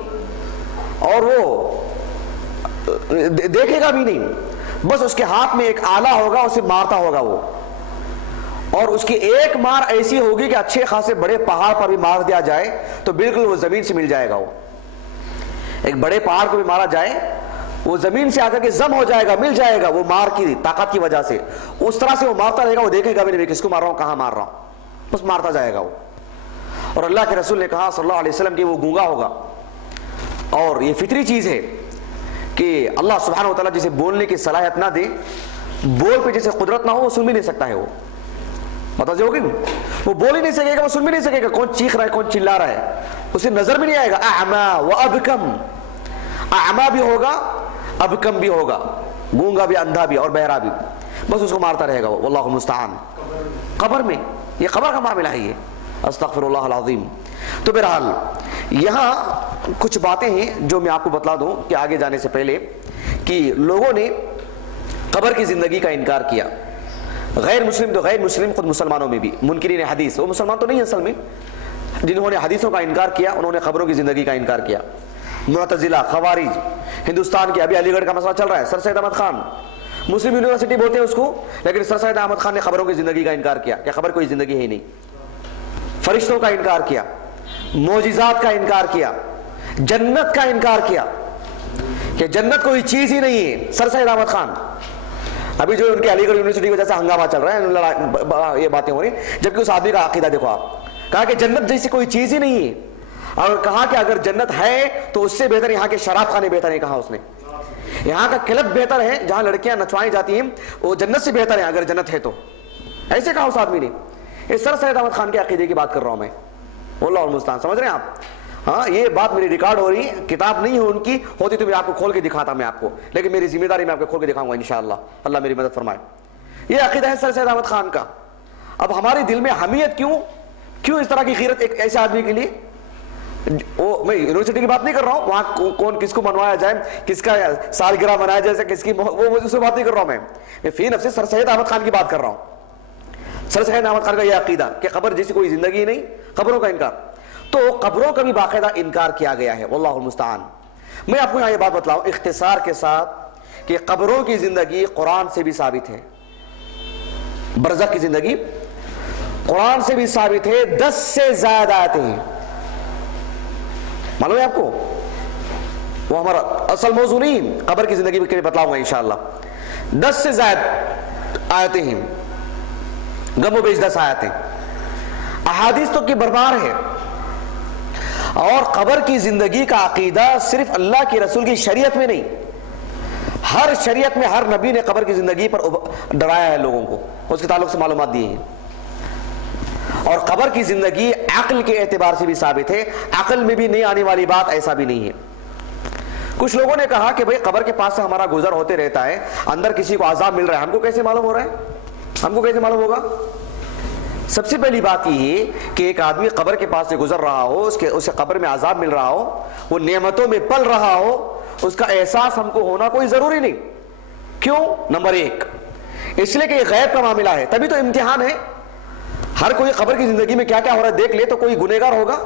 اور وہ دیکھے گا بھی نہیں، بس اس کے ہاتھ میں ایک آلہ ہوگا، اسے مارتا ہوگا وہ، اور اس کی ایک مار ایسی ہوگی کہ اچھے خاصے بڑے پہاڑ پر بھی مار دیا جائے تو بالکل وہ زمین سے مل جائے گا، وہ ایک بڑے پہاڑ کو بھی مارا جائے وہ زمین سے آ کر کے ضم ہو جائے گا، مل جائے گا، وہ مار کی طاقت کی وجہ سے، اس طرح سے وہ مارتا رہے گا، وہ دیکھے گا بھی نہیں کس کو مار رہا ہوں، کہاں مار رہا ہوں، بس مارتا جائے گا وہ۔ اور اللہ کے رسول نے کہا صلی اللہ علیہ وسلم کہ وہ گونگا ہوگا، اور یہ فطری چیز ہے کہ اللہ سبحانہ وتعالیٰ جسے بولنے کی صلاحیت نہ دے، بول پہ جسے قدرت نہ ہو، وہ سن بھی نہیں سکتا ہے، وہ متوجہ ہوگی، وہ بول ہی نہیں سکے گا، وہ سن بھی نہیں سکے گا، کون چیخ رہا ہے کون چلا رہا ہے، اسے نظر بھی نہیں آئے گا۔ اعمی و ابکم، اعمی بھی ہوگا، ابکم بھی ہوگا، گونگا بھی، اندھا بھی اور بہرا بھی، بس اس کو مارتا رہے گا وہ، واللہ المستعان۔ قبر میں، یہ قبر کا معاملہ ہے یہ، استغفر اللہ العظیم۔ تو بہرحال یہاں کچھ باتیں ہیں جو میں آپ کو بتلا دوں کہ آگے جانے سے پہلے، کہ لوگوں نے قبر کی زندگی کا انکار کیا، غیر مسلم تو غیر مسلم، خود مسلمانوں میں بھی منکرین حدیث، وہ مسلمان تو نہیں اصل میں، جنہوں نے حدیثوں کا انکار کیا انہوں نے قبروں کی زندگی کا انکار کیا۔ معتزلہ، خوارج، ہندوستان کے ابھی علی گڑھ کا مسئلہ چل رہا ہے، سر سید احمد خان، مسلم یونیورسٹی بولتے ہیں اس کو، لیکن سر سید احمد خان نے قبروں کی زندگی کا انکار کیا کہ قبر کوئی زندگی ہے ہی نہیں، فرشتوں کا انکار کیا، معجزات کا انکار کیا، جنت کا انکار کیا کہ جنت کوئی چیز ہی نہیں ہے، سر سید احمد خان۔ ابھی جو ان کے علی گڑھ یونیورسٹی کی وجہ سے ہنگامہ چل رہا ہے، یہ باتیں ہو رہی، جبکہ اس آدمی کا عقیدہ دیکھو آپ، کہا کہ جنت جیسی کوئی چیز ہی نہیں ہے، اور کہا کہ اگر جنت ہے تو اس سے بہتر یہاں کے شراب خانے بہتر ہیں، کہا اس نے یہاں کا کلب بہتر ہے جہاں لڑکیاں نچوائی جاتی ہیں، وہ جنت سے بہتر ہے اگر جنت ہے تو، ایسے کہا اس آدمی نے۔ یہ سر سید احمد خان کے عقیدے کی بات کر رہا ہوں میں، واللہ المستعان، سمجھ رہے ہیں آپ؟ ہاں یہ بات میری ریکارڈ ہو رہی ہے، کتاب نہیں ہے ان کی، ہوتی تو میں آپ کو کھول کے دکھاتا میں آپ کو، لیکن میری ذمہ داری میں آپ کو کھول کے دکھاؤں گا انشاءاللہ، اللہ میری مدد فرمائے۔ یہ عقیدہ ہے سر سید احمد خان کا۔ اب ہمارے دل میں حمیت کیوں اس طرح کی غیرت ایک ایسے آدمی کے لیے؟ وہ میں یونیورسٹی کی بات نہیں کر رہا ہوں، وہاں کون کس کو منوایا جائے، کس کا سالگرہ منایا جائے، کس کی وہ اس سے بات نہیں کر رہا ہوں میں فی نفس سر سید احمد خان کی بات کر رہا ہوں۔ سر سید احمد خان کا یہ عقیدہ کہ قبر جیسی کوئی زندگی نہیں، قبروں کا انکار، تو قبروں کا بھی باقاعدہ انکار کیا گیا ہے، واللہ المستعان۔ میں آپ کو یہاں یہ بات بتلاؤں اختصار کے ساتھ کہ قبروں کی زندگی قرآن سے بھی ثابت ہے، برزخ کی زندگی قرآن سے بھی ثابت ہے، 10 سے زائد آیتیں ہیں، معلوم ہے آپ کو؟ وہ ہمارا اصل موضوع نہیں، قبر کی زندگی بھی بتلاؤں گا انشاءاللہ۔ 10 سے زائد آیتیں ہیں، گم و بیش 10 آیتیں، احادیث تو کی بربار ہے۔ اور قبر کی زندگی کا عقیدہ صرف اللہ کے رسول کی شریعت میں نہیں، ہر شریعت میں ہر نبی نے قبر کی زندگی پر ڈرایا ہے لوگوں کو، اس کے تعلق سے معلومات دیے ہیں۔ اور قبر کی زندگی عقل کے اعتبار سے بھی ثابت ہے، عقل میں بھی نہیں آنے والی بات ایسا بھی نہیں ہے۔ کچھ لوگوں نے کہا کہ بھئی قبر کے پاس سے ہمارا گزر ہوتے رہتا ہے، اندر کسی کو عذاب مل رہا ہے، ہم کو کیسے معلوم ہو رہا ہے؟ ہم کو کیسے معلوم ہوگا؟ سب سے پہلی بات یہ ہے کہ ایک آدمی قبر کے پاس سے گزر رہا ہو، اسے قبر میں عذاب مل رہا ہو، وہ نعمتوں میں پل رہا ہو، اس کا احساس ہم کو ہونا کوئی ضروری نہیں۔ کیوں؟ نمبر 1 اس لیے کہ یہ غیب کا معاملہ ہے، تبھی تو امتحان ہے۔ ہر کوئی قبر کی زندگی میں کیا کیا ہو رہا ہے دیکھ لے تو کوئی گنہگار ہوگا؟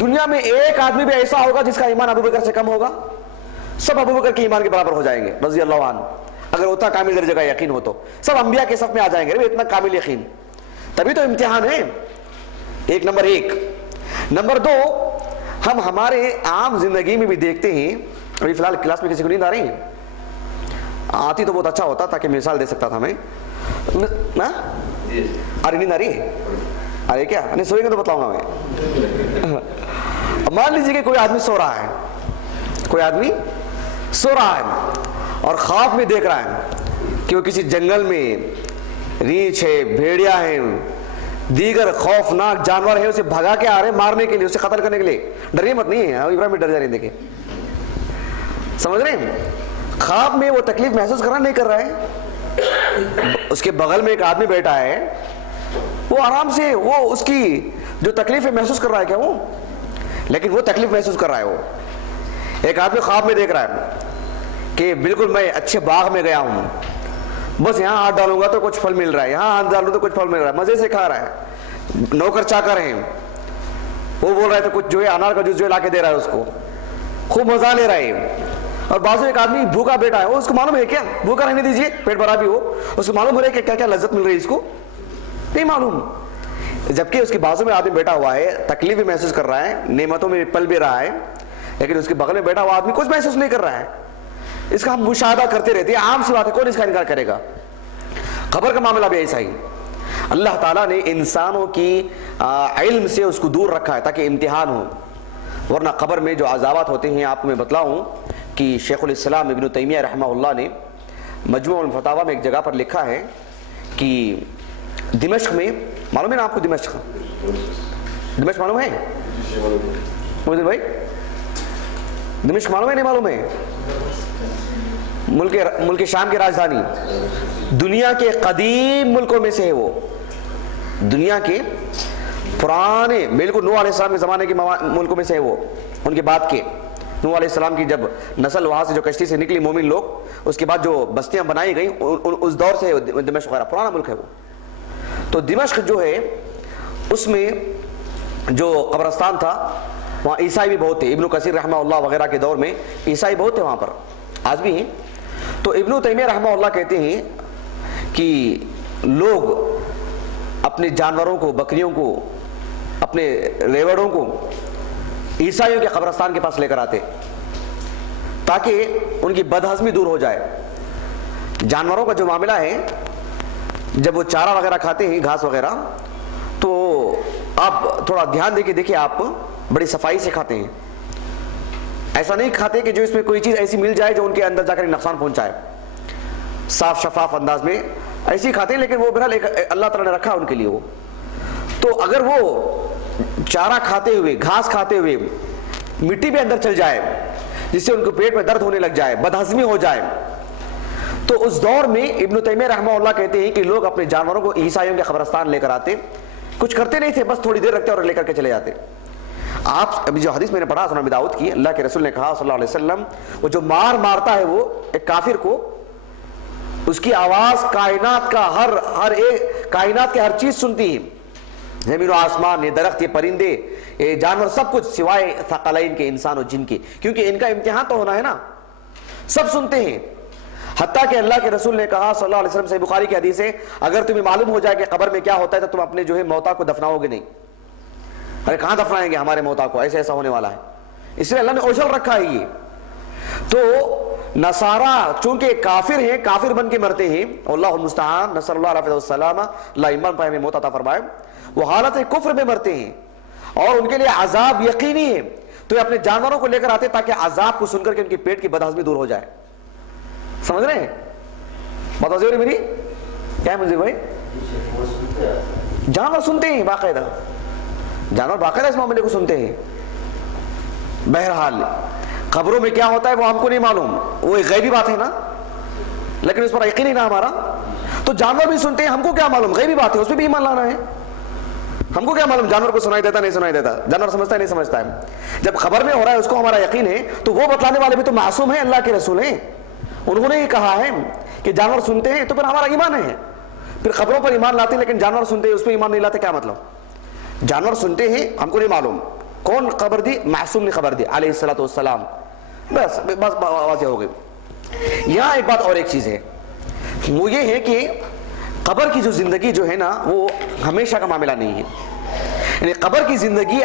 دنیا میں ایک آدمی بھی ایسا ہوگا جس کا ایمان ابو بکر سے کم ہوگا؟ سب ابو بکر کے ایمان کے برابر ہو جائیں گے رضی اللہ عنہ، اگر اتنا کامل درجے کا یقین ہو تو سب انبیاء کے صف میں آ جائیں گے، اتنا کامل یقین، تبھی تو امتحان ہے۔ ایک نمبر 1 نمبر 2 ہم ہمارے عام زندگی میں بھی دیکھتے ہیں، ابھی فی الحال کلاس میں کسی کو نیند آ رہی ہے؟ آتی تو بہت اچھا ہوتا تاکہ مثال دے سکتا تھا میں۔ ارے نیند آ رہی ہے؟ ارے کیا نہیں سوئیں گے تو بتلاؤں گا میں۔ مان لیجیے کہ کوئی آدمی سو رہا ہے، کوئی آدمی سو رہا ہے اور خواب میں دیکھ رہا ہے کہ وہ کسی جنگل میں ریچھ ہے، بھیڑیا ہے، دیگر خوفناک جانور ہے، اسے بھگا کے آ رہے ہیں مارنے کے لیے، اسے قتل کرنے کے لیے۔ ڈریے مت، نہیں ہے ابراہیم میں ڈر جا رہے ہیں، دیکھیں سمجھ رہے ہیں؟ خواب میں وہ تکلیف محسوس کرنا نہیں کر رہا ہے، اس کے بغل میں ایک آدمی بیٹھا ہے، وہ آرام سے وہ اس کی جو تکلیف ہے محسوس کر رہا ہے، کیا وہ؟ لیکن وہ تکلیف محسوس کر رہا ہے۔ وہ ایک آدمی خواب میں دیکھ رہا ہے کہ بالکل میں اچھے باغ میں گیا ہوں، بس یہاں ہاتھ ڈالوں گا تو کچھ پھل مل رہا ہے، یہاں ہاتھ ڈالوں تو کچھ پھل مل رہا ہے، مزے سے کھا رہا ہے، نوکر چاکر ہیں، وہ بول رہا ہے تو کچھ جو ہے انار کا جوس جو لا کے دے رہا ہے اس کو، خوب مزہ لے رہا ہے۔ اور بازو ایک آدمی بھوکا بیٹھا ہے، وہ اس کو معلوم ہے کیا بھوکا رہنے دیجیے، پیٹ بھرا بھی ہو، اس کو معلوم ہو رہا ہے کہ کیا کیا لذت مل رہی ہے، اس کو نہیں معلوم، جبکہ اس کے بازو میں آدمی بیٹھا ہوا ہے، تکلیف بھی محسوس کر رہا ہے، نعمتوں میں پل بھی رہا ہے، لیکن اس کے بغل میں بیٹھا ہوا آدمی کچھ محسوس نہیں کر رہا ہے۔ اس کا ہم مشاہدہ کرتے رہتے ہیں، عام سی بات ہے، کون اس کا انکار کرے گا؟ قبر کا معاملہ بھی ایسا ہی، اللہ تعالیٰ نے انسانوں کی علم سے اس کو دور رکھا ہے تاکہ امتحان ہو، ورنہ قبر میں جو عذابات ہوتے ہیں آپ کو میں بتلاؤں کہ شیخ الاسلام ابن تیمیہ رحمہ اللہ نے مجموع الفتاوی میں ایک جگہ پر لکھا ہے کہ دمشق میں، معلوم ہے نا آپ کو دمشق معلوم ہے مجھے بھائی؟ دمشق معلوم ہے نہیں معلوم ہے؟ ملک شام کی راجدھانی، دنیا کے قدیم ملکوں میں سے ہے وہ، دنیا کے پرانے بالکل نوح علیہ السلام کے زمانے کے ملکوں میں سے ہے وہ، ان کے بعد کے نوح علیہ السلام کی جب نسل وہاں سے جو کشتی سے نکلی مومن لوگ، اس کے بعد جو بستیاں بنائی گئیں اس دور سے دمشق وغیرہ پرانا ملک ہے وہ۔ تو دمشق جو ہے اس میں جو قبرستان تھا وہاں عیسائی بھی بہت تھے، ابن کثیر رحمہ اللہ وغیرہ کے دور میں عیسائی بہت تھے وہاں پر، آج بھی ہیں۔ تو ابن تیمیہ رحمہ اللہ کہتے ہیں کہ لوگ اپنے جانوروں کو، بکریوں کو، اپنے ریوڑوں کو عیسائیوں کے قبرستان کے پاس لے کر آتے تاکہ ان کی بدہضمی دور ہو جائے۔ جانوروں کا جو معاملہ ہے، جب وہ چارہ وغیرہ کھاتے ہیں، گھاس وغیرہ، تو آپ تھوڑا دھیان دے کے دیکھیں، آپ بڑی صفائی سے کھاتے ہیں. ایسا نہیں کھاتے کہ جو اس میں کوئی چیز ایسی مل جائے جو ان کے اندر جا کر نقصان پہنچائے. صاف شفاف انداز میں ایسے ہی کھاتے ہیں، لیکن وہ بہرحال ایک اللہ تعالیٰ نے رکھا ان کے لیے وہ. تو اگر وہ چارہ کھاتے ہوئے، گھاس کھاتے ہوئے مٹی بھی اندر چل جائے جس سے ان کو پیٹ میں درد ہونے لگ جائے، بدہضمی ہو جائے، تو اس دور میں ابن تیمیہ رحمہ اللہ کہتے ہیں کہ لوگ اپنے جانوروں کو عیسائیوں کے قبرستان لے کر آتے، کچھ کرتے نہیں تھے، بس تھوڑی دیر رکھتے اور لے کر کے چلے جاتے. آپ ابھی جو حدیث میں نے پڑھا سنن ابی داؤد کی، اللہ کے رسول نے کہا صلی اللہ علیہ وسلم، وہ جو مارتا ہے وہ ایک کافر کو، اس کی آواز کائنات کا ہر ایک، کائنات کے ہر چیز سنتی ہے، زمین و آسمان، یہ درخت، یہ پرندے، یہ جانور، سب کچھ سوائے ثقلین کے، انسان اور جن کے، کیونکہ ان کا امتحان تو ہونا ہے نا. سب سنتے ہیں. حتیٰ کہ اللہ کے رسول نے کہا صلی اللہ علیہ وسلم، صحیح بخاری کی حدیث ہے، اگر تمہیں معلوم ہو جائے کہ قبر میں کیا ہوتا ہے تو تم اپنے جو ہے موتا کو دفناؤ گے نہیں. ارے کہاں دفنائیں گے ہمارے موتا کو، ایسا ہونے والا ہے. اس لیے اللہ نے اوجھل رکھا ہے یہ. تو نصارہ چونکہ کافر ہیں، کافر بن کے مرتے ہیں، اللہ المستعان، نصر اللہ علیہ وسلم، اللہ ایمان پہ ہمیں موت عطا فرمائے، وہ حالت کفر میں مرتے ہیں اور ان کے لیے عذاب یقینی ہے. تو یہ اپنے جانوروں کو لے کر آتے تاکہ عذاب کو سن کر کے ان کے پیٹ کی بدہضمی دور ہو جائے. سمجھ رہے ہیں بات واضح ہو رہی میری؟ کیا ہے منظر بھائی؟ جانور سنتے ہیں باقاعدہ، جانور باقاعدہ اس معاملے کو سنتے ہیں. بہرحال قبروں میں کیا ہوتا ہے وہ ہم کو نہیں معلوم، وہ ایک غیبی بات ہے نا، لیکن اس پر یقین ہی نا ہمارا. تو جانور بھی سنتے ہیں، ہم کو کیا معلوم، غیبی بات ہے، اس پہ بھی ایمان لانا ہے. ہم کو کیا معلوم جانور کو سنائی دیتا نہیں سنائی دیتا، جانور سمجھتا ہے نہیں سمجھتا ہے. جب خبر میں ہو رہا ہے اس کو ہمارا یقین ہے، تو وہ بتلانے والے بھی تو معصوم ہیں، اللہ کے رسول ہیں. انہوں نے یہ کہا ہے کہ جانور سنتے ہیں، تو پھر ہمارا ایمان ہے. پھر خبروں پر ایمان لاتے ہیں لیکن جانور سنتے ہیں اس پہ ایمان نہیں لاتے، کیا مطلب؟ جانور سنتے ہیں، ہم کو نہیں معلوم کون خبر دی، معصوم نے خبر دی علیہ الصلوۃ والسلام. بس واضح ہو گئی. یہاں ایک بات اور ایک چیز ہے، وہ یہ ہے کہ قبر کی جو زندگی جو ہے نا وہ ہمیشہ کا معاملہ نہیں ہے. یعنی قبر کی زندگی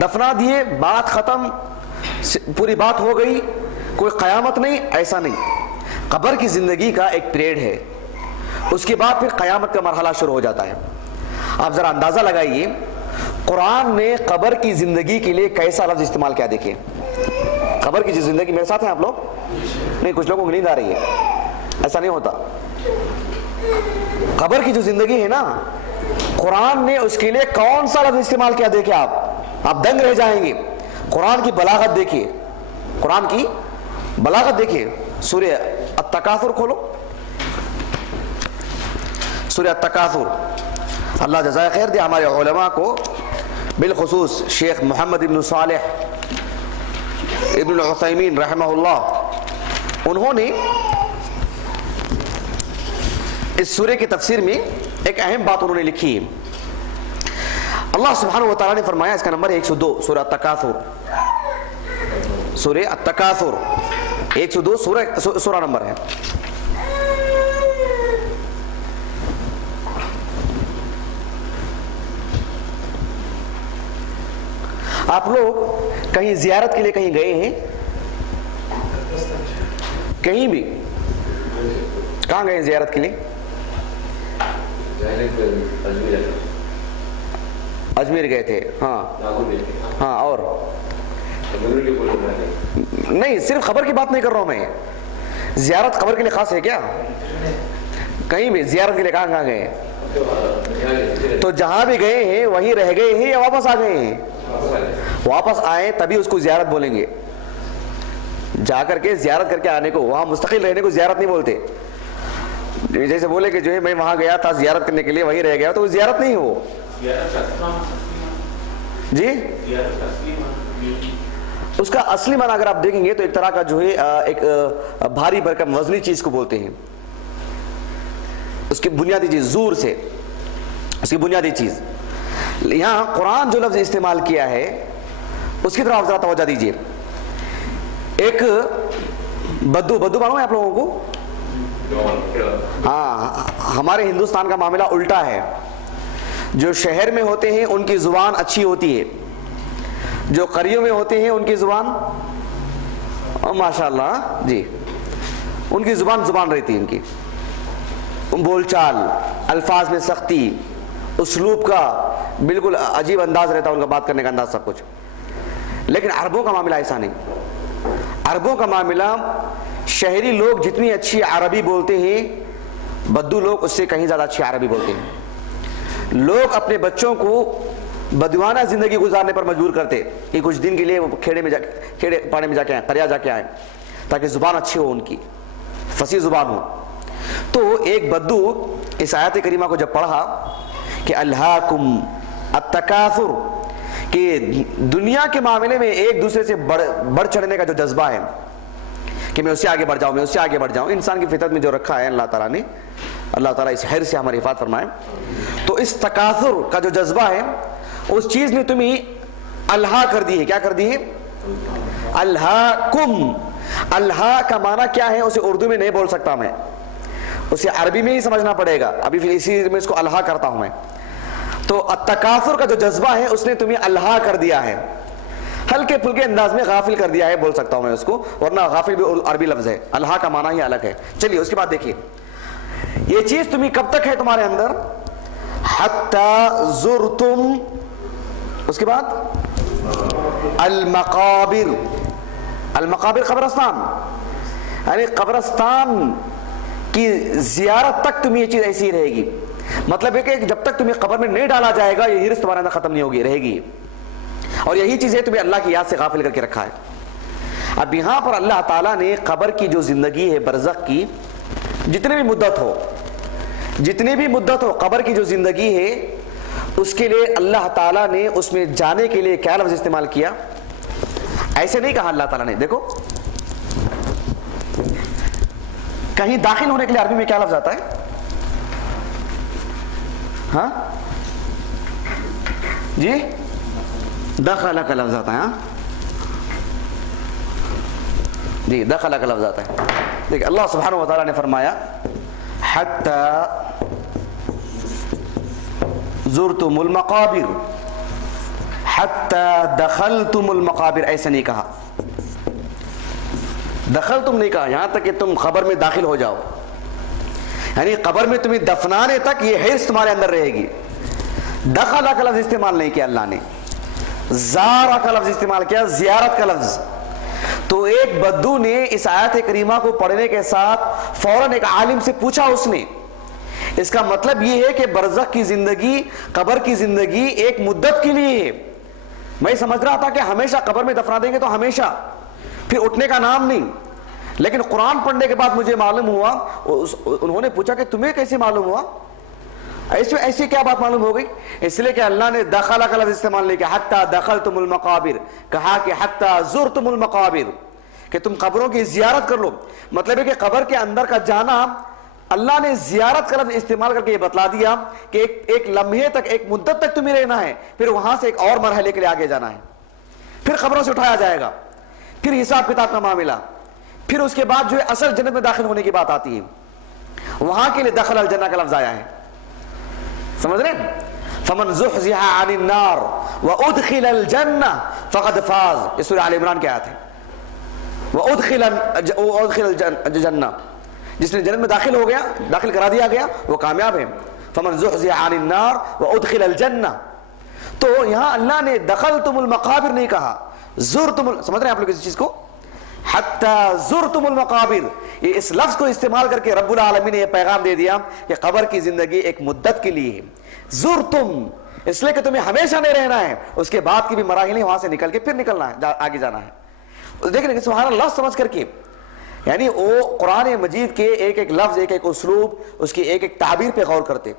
دفنا دیے، بات ختم، پوری بات ہو گئی، کوئی قیامت نہیں، ایسا نہیں. قبر کی زندگی کا ایک پیریڈ ہے، اس کے بعد پھر قیامت کا مرحلہ شروع ہو جاتا ہے. آپ ذرا اندازہ لگائیے قرآن نے قبر کی زندگی کے لیے کیسا لفظ استعمال کیا. دیکھیں قبر کی جو زندگی، میرے ساتھ ہیں آپ لوگ؟ نہیں، کچھ لوگوں کو نیند آ رہی ہے، ایسا نہیں ہوتا. قبر کی جو زندگی ہے نا، قرآن نے اس کے لیے کون سا لفظ استعمال کیا، دیکھیں آپ دنگ رہ جائیں گے. قرآن کی بلاغت دیکھیے، قرآن کی بلاغت دیکھیے. سورہ التکاثر کھولو، سورہ التکاثر. اللہ جزائے خیر دے ہمارے علماء کو، بالخصوص شیخ محمد ابن صالح ابن العثیمین رحمہ اللہ، انہوں نے اس سورے کی تفسیر میں ایک اہم بات انہوں نے لکھی ہے. اللہ سبحانہ و تعالیٰ نے فرمایا، اس کا نمبر 102، سورہ التکاثر، سورہ التکاثر 102 سورہ نمبر ہے. آپ لوگ کہیں زیارت کے لیے کہیں گئے ہیں؟ کہیں بھی؟ کہاں گئے ہیں زیارت کے لیے؟ اجمیر گئے تھے. ہاں اور نہیں، صرف خبر کی بات نہیں کر رہا ہوں میں. زیارت خبر کے لیے خاص ہے کیا؟ کہیں بھی زیارت کے لیے کہاں گئے ہیں؟ تو جہاں بھی گئے ہیں وہیں رہ گئے ہیں یا واپس آ گئے ہیں؟ واپس آئے تبھی اس کو زیارت بولیں گے. جا کر کے زیارت کر کے آنے کو، وہاں مستقل رہنے کو زیارت نہیں بولتے. جیسے بولے کہ جو ہے میں وہاں گیا تھا زیارت کرنے کے لیے، وہیں رہ گیا، تو وہ زیارت نہیں ہو. جی اس کا اصلی معنی اگر آپ دیکھیں گے تو ایک طرح کا جو ہے ایک بھاری بھرکم وزنی چیز کو بولتے ہیں. اس کی بنیادی چیز، زور سے اس کی بنیادی چیز. یہاں قرآن جو لفظ استعمال کیا ہے اس کی طرف ذرا توجہ دیجیے. ایک بدو معلوم ہے آپ لوگوں کو؟ ہاں، ہمارے ہندوستان کا معاملہ الٹا ہے. جو شہر میں ہوتے ہیں ان کی زبان اچھی ہوتی ہے، جو قریوں میں ہوتے ہیں ان کی زبان ماشاء اللہ جی ان کی زبان رہتی ہے ان کی. بول چال، الفاظ میں سختی، اسلوب کا بالکل عجیب انداز رہتا ہے ان کا بات کرنے کا انداز، سب کچھ. لیکن عربوں کا معاملہ ایسا نہیں. عربوں کا معاملہ شہری لوگ جتنی اچھی عربی بولتے ہیں بدو لوگ اس سے کہیں زیادہ اچھی عربی بولتے ہیں. لوگ اپنے بچوں کو بدوانہ زندگی گزارنے پر مجبور کرتے کہ کچھ دن کے لیے وہ کھیڑے پاڑے میں جا کے آئیں، قریہ جا کے آئیں، تاکہ زبان اچھی ہو، ان کی فصیح زبان ہو. تو ایک بدو اس آیت کریمہ کو جب پڑھا کہ الہاکم التکاثر، کہ دنیا کے معاملے میں ایک دوسرے سے بڑھ چڑھنے کا جو جذبہ ہے کہ میں اس سے آگے بڑھ جاؤں، میں اس سے آگے بڑھ جاؤں، انسان کی فطرت میں جو رکھا ہے اللہ تعالیٰ نے، اللہ تعالیٰ اس خیر سے ہماری حفاظت فرمائے. تو اس تکاثر کا جو جذبہ ہے اس چیز نے تمہیں الہا کر دی ہے. کیا کر دی ہے؟ الہاکم. الہا کا معنی کیا ہے اسے اردو میں نہیں بول سکتا میں، اسے عربی میں ہی سمجھنا پڑے گا. ابھی پھر اسی میں اس کو الہا کرتا ہوں میں. تو التکاثر کا جو جذبہ ہے اس نے تمہیں الہا کر دیا ہے، ہلکے پھلکے انداز میں غافل کر دیا ہے بول سکتا ہوں میں اس کو، ورنہ غافل بھی عربی لفظ ہے، الہا کا معنی ہی الگ ہے. چلیے اس کے بعد دیکھیے یہ چیز تمہیں کب تک ہے تمہارے اندر؟ حتی زرتم، اس کے بعد المقابر. المقابر قبرستان، یعنی قبرستان کی زیارت تک تمہیں یہ چیز ایسی رہے گی. مطلب ہے کہ جب تک تمہیں قبر میں نہیں ڈالا جائے گا یہ ہرس تمہارے اندر ختم نہیں ہوگی، رہے گی. اور یہی چیزیں تمہیں اللہ کی یاد سے غافل کر کے رکھا ہے. اب یہاں پر اللہ تعالیٰ نے قبر کی جو زندگی ہے برزخ کی، جتنی بھی مدت ہو قبر کی جو زندگی ہے اس کے لیے اللہ تعالیٰ نے اس میں جانے کے لیے کیا لفظ استعمال کیا؟ ایسے نہیں کہا اللہ تعالیٰ نے. دیکھو کہیں داخل ہونے کے لیے عربی میں کیا لفظ آتا ہے؟ ہاں جی، دخل کا لفظ آتا ہے. ہاں جی، دخل کا لفظ آتا ہے. دیکھیں اللہ سبحانہ وتعالیٰ نے فرمایا حتی زرتم المقابر، حتی دخلتم المقابر، ایسا نہیں کہا. دخل تم نہیں کہا، یہاں تک کہ تم قبر میں داخل ہو جاؤ، یعنی قبر میں تمہیں دفنانے تک یہ حرص تمہارے اندر رہے گی. دخل کا لفظ استعمال نہیں کیا اللہ نے، زارہ کا لفظ استعمال کیا، زیارت کا لفظ. تو ایک بدو نے اس آیت کریمہ کو پڑھنے کے ساتھ فوراً ایک عالم سے پوچھا، اس نے اس کا مطلب یہ ہے کہ برزخ کی زندگی، قبر کی زندگی ایک مدت کے لیے ہے. میں سمجھ رہا تھا کہ ہمیشہ قبر میں دفنا دیں گے تو ہمیشہ، پھر اٹھنے کا نام نہیں. لیکن قرآن پڑھنے کے بعد مجھے معلوم ہوا، انہوں نے پوچھا کہ تمہیں کیسے معلوم ہوا؟ ایسی کیا بات معلوم ہو گئی؟ اس لیے کہ اللہ نے دخل کا لفظ استعمال نہیں کیا، حتی دخلتم المقابر، کہا کہ حتی زرتم المقابر، کہ تم قبروں کی زیارت کر لو. مطلب ہے کہ قبر کے اندر کا جانا اللہ نے زیارت کا لفظ استعمال کر کے یہ بتلا دیا کہ ایک لمحے تک، ایک مدت تک تمہیں رہنا ہے، پھر وہاں سے ایک اور مرحلے کے لیے آگے جانا ہے، پھر قبروں سے اٹھایا جائے گا، پھر حساب کتاب کا معاملہ، پھر اس کے بعد جو ہے اصل جنت میں داخل ہونے کی بات آتی ہے. وہاں کے لیے دخل الجنہ کا لفظ آیا ہے. سمجھ رہے ہیں؟ فمن زحزح عن النار وادخل الجنہ فقد فاز، یہ سورہ آل عمران کی آیت ہے. وادخل الجنہ، جس نے جنت میں داخل ہو گیا، داخل کرا دیا گیا، وہ کامیاب ہے. فمن زحزح عن النار وادخل الجنہ. تو یہاں اللہ نے دخلتم المقابر نہیں کہا، زرتم. سمجھ رہے ہیں آپ لوگ اس چیز کو؟ حتی زرتم المقابر، یہ اس لفظ کو استعمال کر کے رب العالمین نے یہ پیغام دے دیا کہ قبر کی زندگی ایک مدت کے لیے ہے. زرتم اس لیے کہ تمہیں ہمیشہ نہیں رہنا ہے، اس کے بعد کی بھی مراحل ہیں، وہاں سے نکل کے پھر نکلنا ہے، آگے جانا ہے. دیکھیں سبحان اللہ سمجھ کر کے، یعنی وہ قرآن مجید کے ایک ایک لفظ، ایک ایک اسلوب، اس کی ایک ایک تعبیر پہ غور کرتے،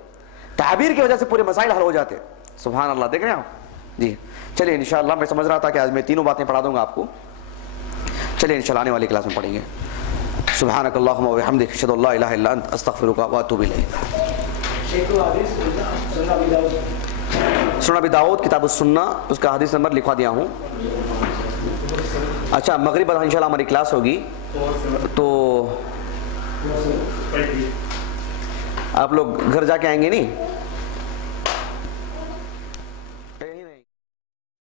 تعبیر کی وجہ سے پورے مسائل حل ہو جاتے. سبحان اللہ. دیکھ رہے ہیں آپ جی. چلیے انشاءاللہ میں سمجھ رہا تھا کہ آج میں تینوں باتیں پڑھا دوں گا آپ کو. چلیے انشاءاللہ آنے والی کلاس میں پڑھیں گے. سبحانک اللہم و بحمدک، اشہد ان لا الہ الا انت، استغفرک و اتوب الیک. سنن ابی داؤد کتاب السنہ، اس کا حدیث نمبر لکھوا دیا ہوں. اچھا مغرب بعد انشاءاللہ ہماری کلاس ہوگی، تو آپ لوگ گھر جا کے آئیں گے نہیں؟